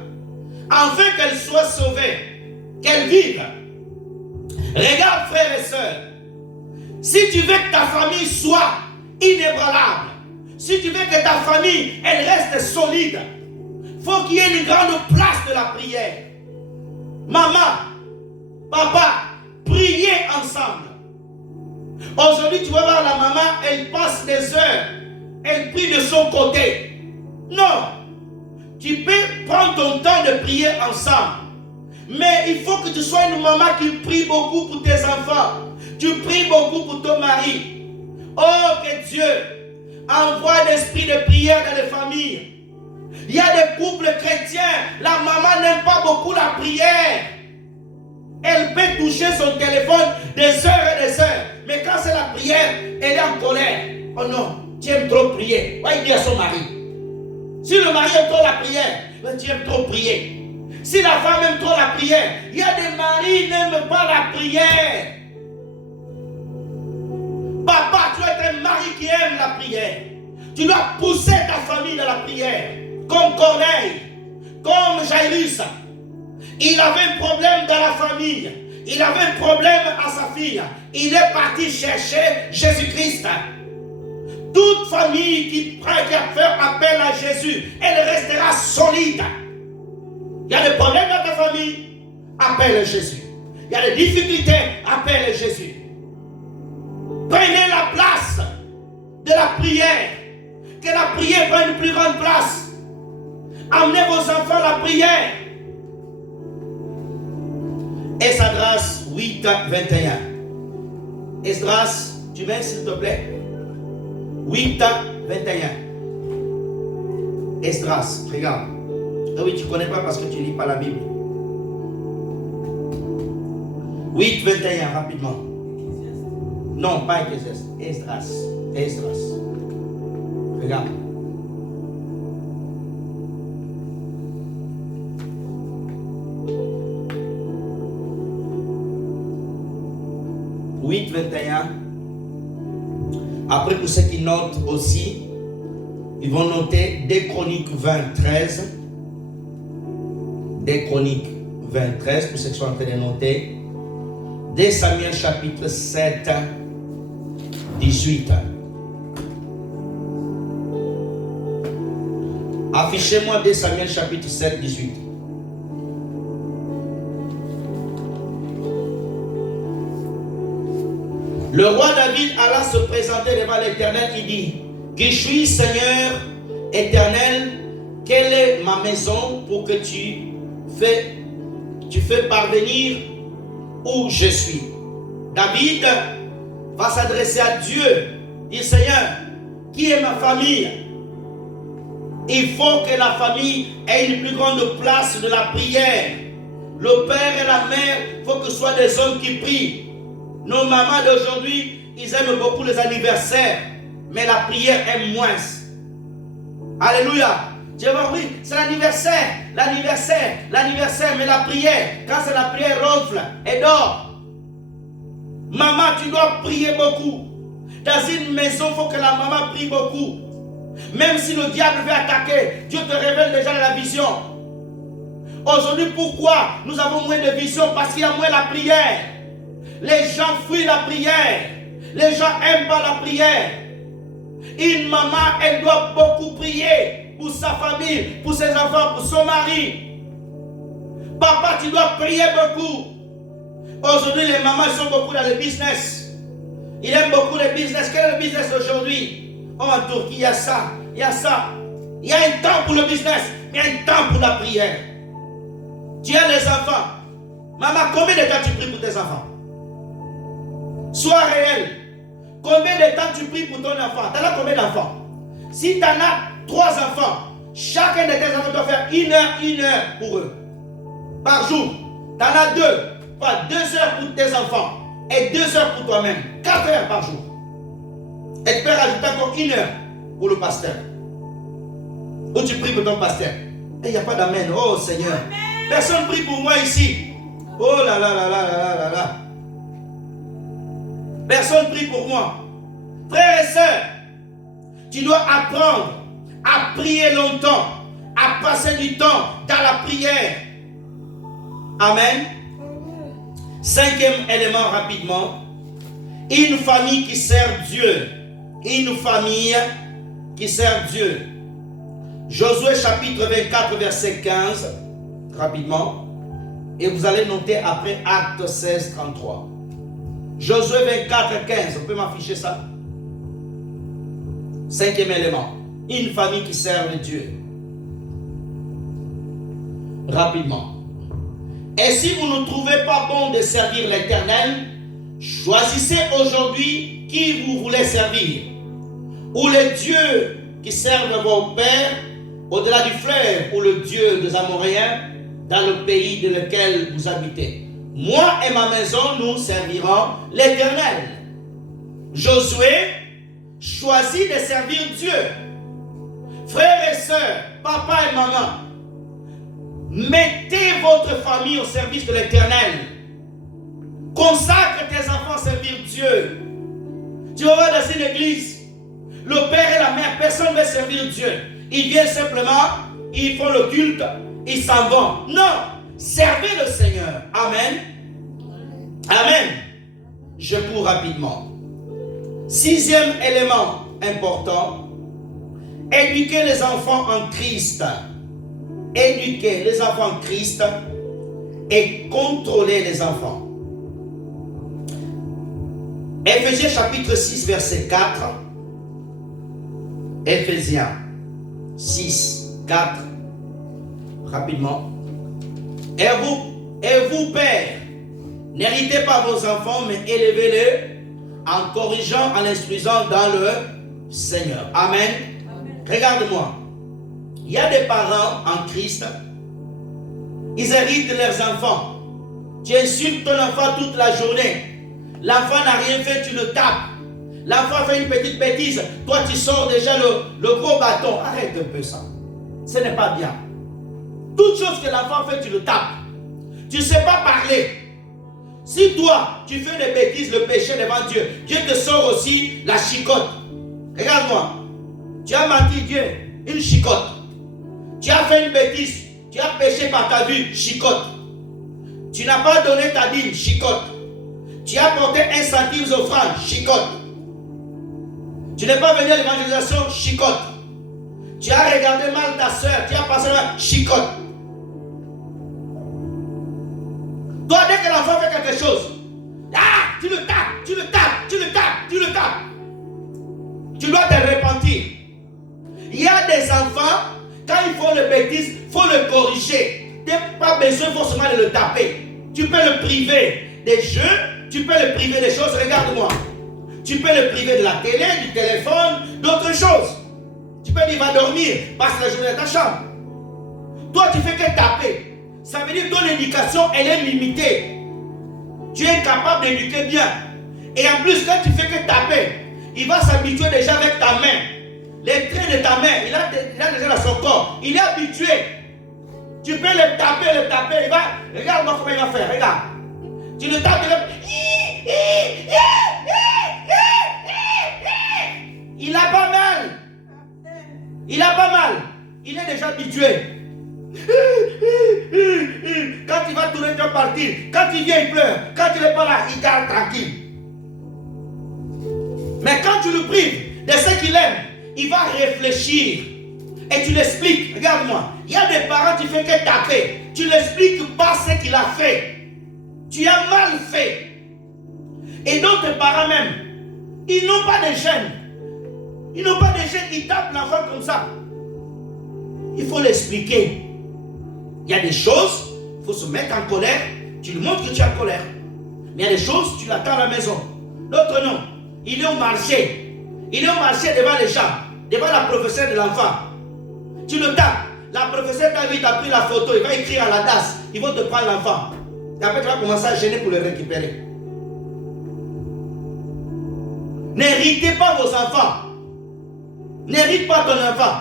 afin qu'elle soit sauvée, qu'elle vive. Regarde, frères et sœurs, si tu veux que ta famille soit inébranlable, si tu veux que ta famille elle reste solide, il faut qu'il y ait une grande place de la prière. Maman, papa, priez ensemble. Aujourd'hui, tu vas voir la maman, elle passe des heures, elle prie de son côté. Non, tu peux prendre ton temps de prier ensemble. Mais il faut que tu sois une maman qui prie beaucoup pour tes enfants. Tu pries beaucoup pour ton mari. Oh, que Dieu envoie l'esprit de prière dans les familles. Il y a des couples chrétiens, la maman n'aime pas beaucoup la prière. Elle peut toucher son téléphone des heures et des heures. Mais quand c'est la prière, elle est en colère. Oh non, tu aimes trop prier. Va dire à son mari. Si le mari aime trop la prière, tu aimes trop prier. Si la femme aime trop la prière, il y a des maris qui n'aiment pas la prière. Papa, tu es un mari qui aime la prière. Tu dois pousser ta famille dans la prière. Comme Corneille, comme Jairus. Il avait un problème dans la famille. Il avait un problème à sa fille. Il est parti chercher Jésus-Christ. Toute famille qui prie, qui a fait appel à Jésus, elle restera solide. Il y a des problèmes dans ta famille, appelle Jésus. Il y a des difficultés, appelle Jésus. Prenez la place de la prière. Que la prière prenne une plus grande place. Amenez vos enfants à la prière. Esdras 8, 21. Esdras, tu mets s'il te plaît. 8, 21. Esdras, regarde. Ah oui, tu ne connais pas parce que tu ne lis pas la Bible. 8, 21, rapidement. Non, pas Ecclésiaste. Esdras. Esdras. Regarde. « 8, 21. Après, pour ceux qui notent aussi, ils vont noter des Chroniques 20, 13. Des Chroniques 20, 13, pour ceux qui sont en train de noter. Des Samuel chapitre 7, 18. Affichez-moi des Samuel chapitre 7, 18. Le roi David alla se présenter devant l'Éternel. Il dit: Qui suis Seigneur éternel, quelle est ma maison pour que tu fais parvenir où je suis. David va s'adresser à Dieu. Dit: Seigneur, qui est ma famille? Il faut que la famille ait une plus grande place de la prière. Le père et la mère, il faut que ce soient des hommes qui prient. Nos mamans d'aujourd'hui, ils aiment beaucoup les anniversaires. mais la prière est moins. Alléluia. Dieu va, oui, c'est l'anniversaire, mais la prière, quand c'est la prière, ronfle et dort. Maman, tu dois prier beaucoup. Dans une maison, il faut que la maman prie beaucoup. Même si le diable veut attaquer, Dieu te révèle déjà la vision. Aujourd'hui, pourquoi nous avons moins de vision? Parce qu'il y a moins la prière. Les gens fuient la prière. Les gens n'aiment pas la prière. Une maman, elle doit beaucoup prier pour sa famille, pour ses enfants, pour son mari. Papa, tu dois prier beaucoup. Aujourd'hui, les mamans sont beaucoup dans le business. Ils aiment beaucoup le business. Quel est le business aujourd'hui? Oh, en Turquie, il y a ça, il y a ça. Il y a un temps pour le business, il y a un temps pour la prière. Tu as les enfants. Maman, combien de temps tu pries pour tes enfants? Sois réel. Combien de temps tu pries pour ton enfant? Tu as combien d'enfants? Si tu en as 3 enfants, chacun de tes enfants doit faire 1 heure pour eux. Par jour. Tu en as 2. Pas 2 heures pour tes enfants. Et 2 heures pour toi-même. 4 heures par jour. Et tu peux rajouter encore 1 heure pour le pasteur. Ou tu pries pour ton pasteur. Et il n'y a pas d'amen. Oh Seigneur. Amen. Personne ne prie pour moi ici. Oh là là là là là là là. Personne ne prie pour moi. Frères et sœurs, tu dois apprendre à prier longtemps, à passer du temps dans la prière. Amen. 5e élément rapidement. Une famille qui sert Dieu. Une famille qui sert Dieu. Josué chapitre 24 verset 15. Rapidement. Et vous allez noter après Acte 16 33. Josué 24 15. On peut m'afficher ça? 5e élément. Une famille qui sert le Dieu. Rapidement. Et si vous ne trouvez pas bon de servir l'Éternel, choisissez aujourd'hui qui vous voulez servir. Ou les dieux qui servent vos pères au-delà du fleuve, ou le Dieu des Amoréens dans le pays dans lequel vous habitez. Moi et ma maison, nous servirons l'Éternel. Josué choisit de servir Dieu. Frères et sœurs, papa et maman, mettez votre famille au service de l'Éternel. Consacre tes enfants à servir Dieu. Tu vas voir dans une église, le père et la mère, personne ne veut servir Dieu. Ils viennent simplement, ils font le culte, ils s'en vont. Non, servez le Seigneur. Amen. Amen. Je cours rapidement. 6e élément important, éduquer les enfants en Christ. Éduquer les enfants en Christ et contrôler les enfants. Éphésiens chapitre 6 verset 4. Éphésiens 6, 4. Rapidement. Et vous, pères, n'héritez pas vos enfants, mais élevez-les en corrigeant, en instruisant dans le Seigneur. Amen. Amen. Regarde-moi. Il y a des parents en Christ, ils héritent leurs enfants. Tu insultes ton enfant toute la journée. L'enfant n'a rien fait, tu le tapes. L'enfant fait une petite bêtise, toi tu sors déjà le gros bâton. Arrête un peu ça. Ce n'est pas bien. Toute chose que l'enfant fait, tu le tapes. Tu ne sais pas parler. Si toi, tu fais des bêtises, le péché devant Dieu, Dieu te sort aussi la chicotte. Regarde-moi. Tu as menti Dieu, une chicotte. Tu as fait une bêtise, tu as péché par ta vue, chicotte. Tu n'as pas donné ta dîme, chicotte. Tu as porté 1 centime offrande, chicotte. Tu n'es pas venu à l'évangélisation, chicotte. Tu as regardé mal ta soeur, tu as passé mal, chicotte. Toi, dès que l'enfant fait quelque chose, tu le tapes, tu le tapes, tu le tapes, tu le tapes. Tu dois te repentir. Il y a des enfants, quand ils font le bêtise, il faut le corriger. Tu n'as pas besoin forcément de le taper. Tu peux le priver des jeux, tu peux le priver des choses. Regarde-moi. Tu peux le priver de la télé, du téléphone, d'autres choses. Tu peux dire, va dormir, passe la journée dans ta chambre. Toi, tu fais que taper. Ça veut dire que ton éducation, elle est limitée. Tu es incapable d'éduquer bien. Et en plus, quand tu fais que taper, il va s'habituer déjà avec ta main. Les traits de ta main, il a déjà dans son corps. Il est habitué. Tu peux le taper, il va. Regarde-moi comment il va faire, regarde. Tu le tapes, il a pas mal. Il a pas mal. Il est déjà habitué. Quand il va tourner, il va partir. Quand il vient, il pleure. Quand il n'est pas là, il garde tranquille. Mais quand tu le prives de ce qu'il aime, il va réfléchir. Et tu l'expliques. Regarde-moi. Il y a des parents qui font que taper. Tu l'expliques pas ce qu'il a fait. Tu as mal fait. Et d'autres parents même, ils n'ont pas de gêne. Ils n'ont pas de gêne. Ils tapent l'enfant comme ça. Il faut l'expliquer. Il y a des choses, il faut se mettre en colère. Tu lui montres que tu es en colère. Mais il y a des choses, tu l'attends à la maison. L'autre non. Il est au marché. Il est au marché devant les gens, devant la professeure de l'enfant. Tu le tapes. La professeure t'a vu, t'a pris la photo. Il va écrire à la DAS. Ils vont te prendre l'enfant. Et après, tu vas commencer à gêner pour le récupérer. N'héritez pas vos enfants. N'hérite pas ton enfant.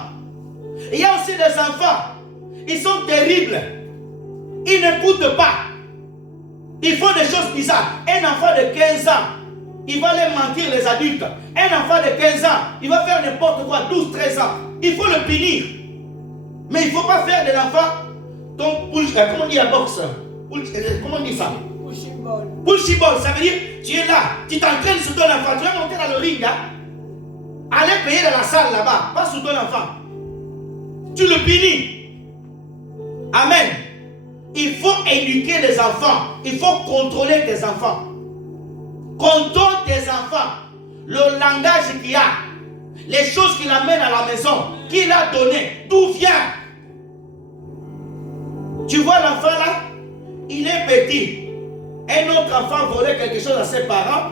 Il y a aussi des enfants. Ils sont terribles. Ils n'écoutent pas. Ils font des choses bizarres. Un enfant de 15 ans, il va les mentir les adultes. Un enfant de 15 ans, il va faire n'importe quoi, 12, 13 ans. Il faut le punir. Mais il ne faut pas faire de l'enfant ton comment on dit la boxe? Comment on dit ça? Push ball, ça veut dire tu es là, tu t'entraînes sur ton enfant, tu vas monter dans le ring. Hein? Allez payer dans la salle là-bas, pas sur ton enfant. Tu le punis. Amen. Il faut éduquer les enfants. Il faut contrôler tes enfants. Contrôle tes enfants. Le langage qu'il a. Les choses qu'il amène à la maison. Qu'il a donné. D'où vient? Tu vois l'enfant là? Il est petit. Un autre enfant volait quelque chose à ses parents.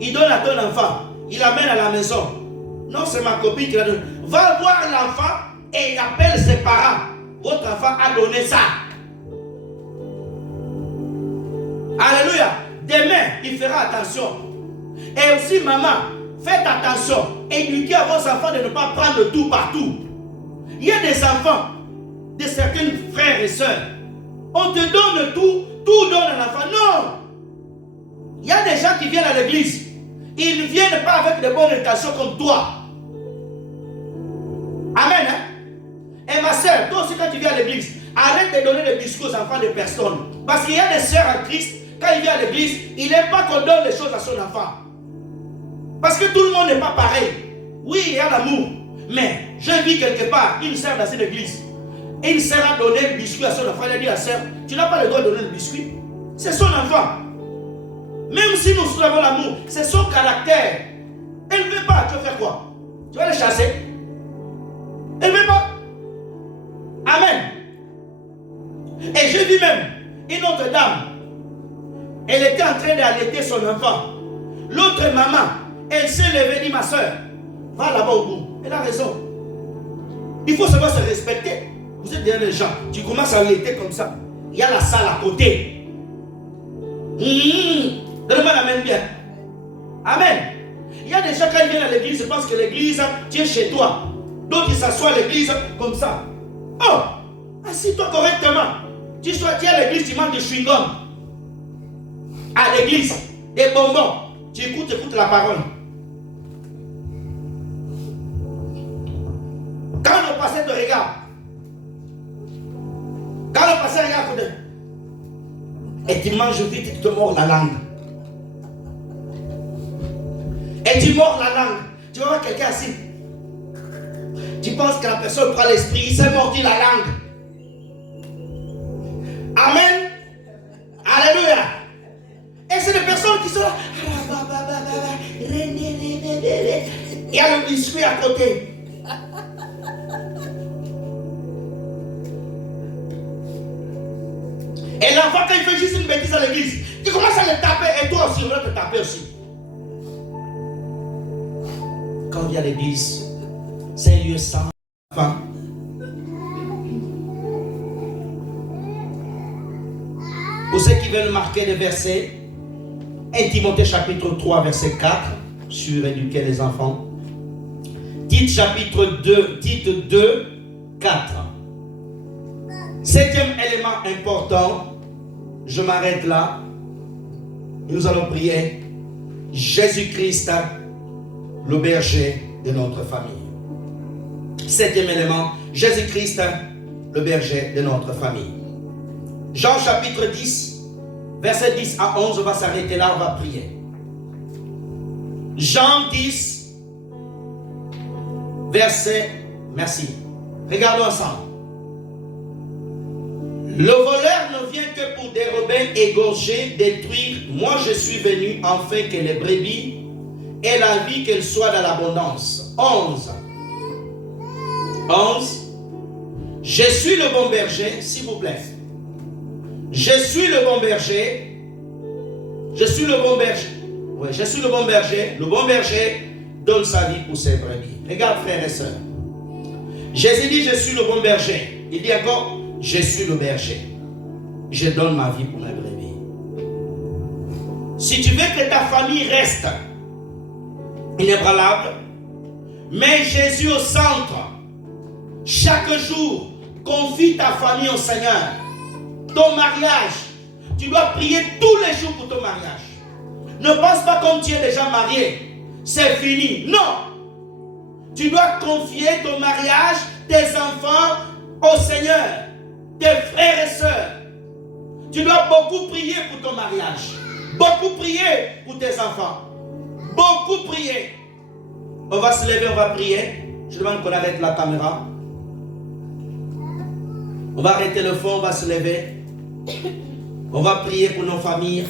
Il donne à ton enfant. Il l'amène à la maison. Non, c'est ma copine qui l'a donné. Va voir l'enfant et il appelle ses parents. Votre enfant a donné ça. Alléluia. Demain, il fera attention. Et aussi, maman, faites attention. Éduquez à vos enfants de ne pas prendre tout partout. Il y a des enfants, de certains frères et sœurs. On te donne tout donne à l'enfant. Non. Il y a des gens qui viennent à l'église. Ils ne viennent pas avec de bonnes intentions comme toi. Amen. Hein? Et ma soeur, toi aussi quand tu viens à l'église, arrête de donner des biscuits aux enfants de personnes. Parce qu'il y a des sœurs en Christ, quand il vient à l'église, il n'aime pas qu'on donne les choses à son enfant. Parce que tout le monde n'est pas pareil. Oui, il y a l'amour. Mais je vis quelque part, une sœur dans cette église. Et une sœur a donné le biscuit à son enfant. Elle a dit à la sœur, tu n'as pas le droit de donner le biscuit. C'est son enfant. Même si nous avons l'amour, c'est son caractère. Elle ne veut pas, tu vas faire quoi? Tu vas le chasser? Elle ne veut pas. Amen. Et j'ai vu même une autre dame. Elle était en train d'allaiter son enfant. L'autre maman, elle s'est levée et dit, ma soeur, va là-bas au bout. Elle a raison. Il faut savoir se respecter. Vous êtes derrière les gens. Tu commences à allaiter comme ça. Il y a la salle à côté. Donne-moi la main bien. Amen. Il y a des gens quand ils viennent à l'église, ils pensent que l'église, tu es chez toi. D'autres ils s'assoient à l'église comme ça. Oh, assis-toi correctement. Tu es à l'église, tu manges du chewing-gum. À l'église, des bonbons. Tu écoutes la parole. Quand le pasteur te regarde, et tu manges vite, tu te mords la langue. Et tu mords la langue. Tu vas voir quelqu'un assis. Tu penses que la personne prend l'esprit, il s'est mordu la langue. Amen. Alléluia. Et c'est des personnes qui sont là. Il y a le biscuit à côté. Et l'enfant, quand il fait juste une bêtise à l'église, tu commences à le taper et toi aussi, on va te taper aussi. Quand on vient à l'église, c'est un lieu sans enfant. Pour ceux qui veulent marquer des versets, 1 Timothée chapitre 3, verset 4. sur éduquer les enfants. Tite chapitre 2, Tite 2, 4. Septième élément important, je m'arrête là. Nous allons prier. Jésus-Christ, le berger de notre famille. Septième élément, Jésus-Christ, le berger de notre famille. Jean chapitre 10, verset 10 à 11, on va s'arrêter là, on va prier. Jean 10, verset, merci. Regardons ensemble. Le voleur ne vient que pour dérober, égorger, détruire. Moi, je suis venu afin que les brebis aient la vie, qu'elle soit dans l'abondance. 11. Je suis le bon berger, s'il vous plaît. Je suis le bon berger. Je suis le bon berger. Oui, je suis le bon berger. Le bon berger donne sa vie pour ses brebis. Regarde, frères et sœurs. Jésus dit, je suis le bon berger. Il dit encore, je suis le berger. Je donne ma vie pour mes brebis. Si tu veux que ta famille reste inébranlable, mets Jésus au centre. Chaque jour, confie ta famille au Seigneur. Ton mariage, tu dois prier tous les jours pour ton mariage. Ne pense pas comme tu es déjà marié. C'est fini. Non. Tu dois confier ton mariage, tes enfants au Seigneur. Tes frères et sœurs. Tu dois beaucoup prier pour ton mariage. Beaucoup prier pour tes enfants. Beaucoup prier. On va se lever, on va prier. Je demande qu'on arrête la caméra. On va arrêter le fond, on va se lever. On va prier pour nos familles.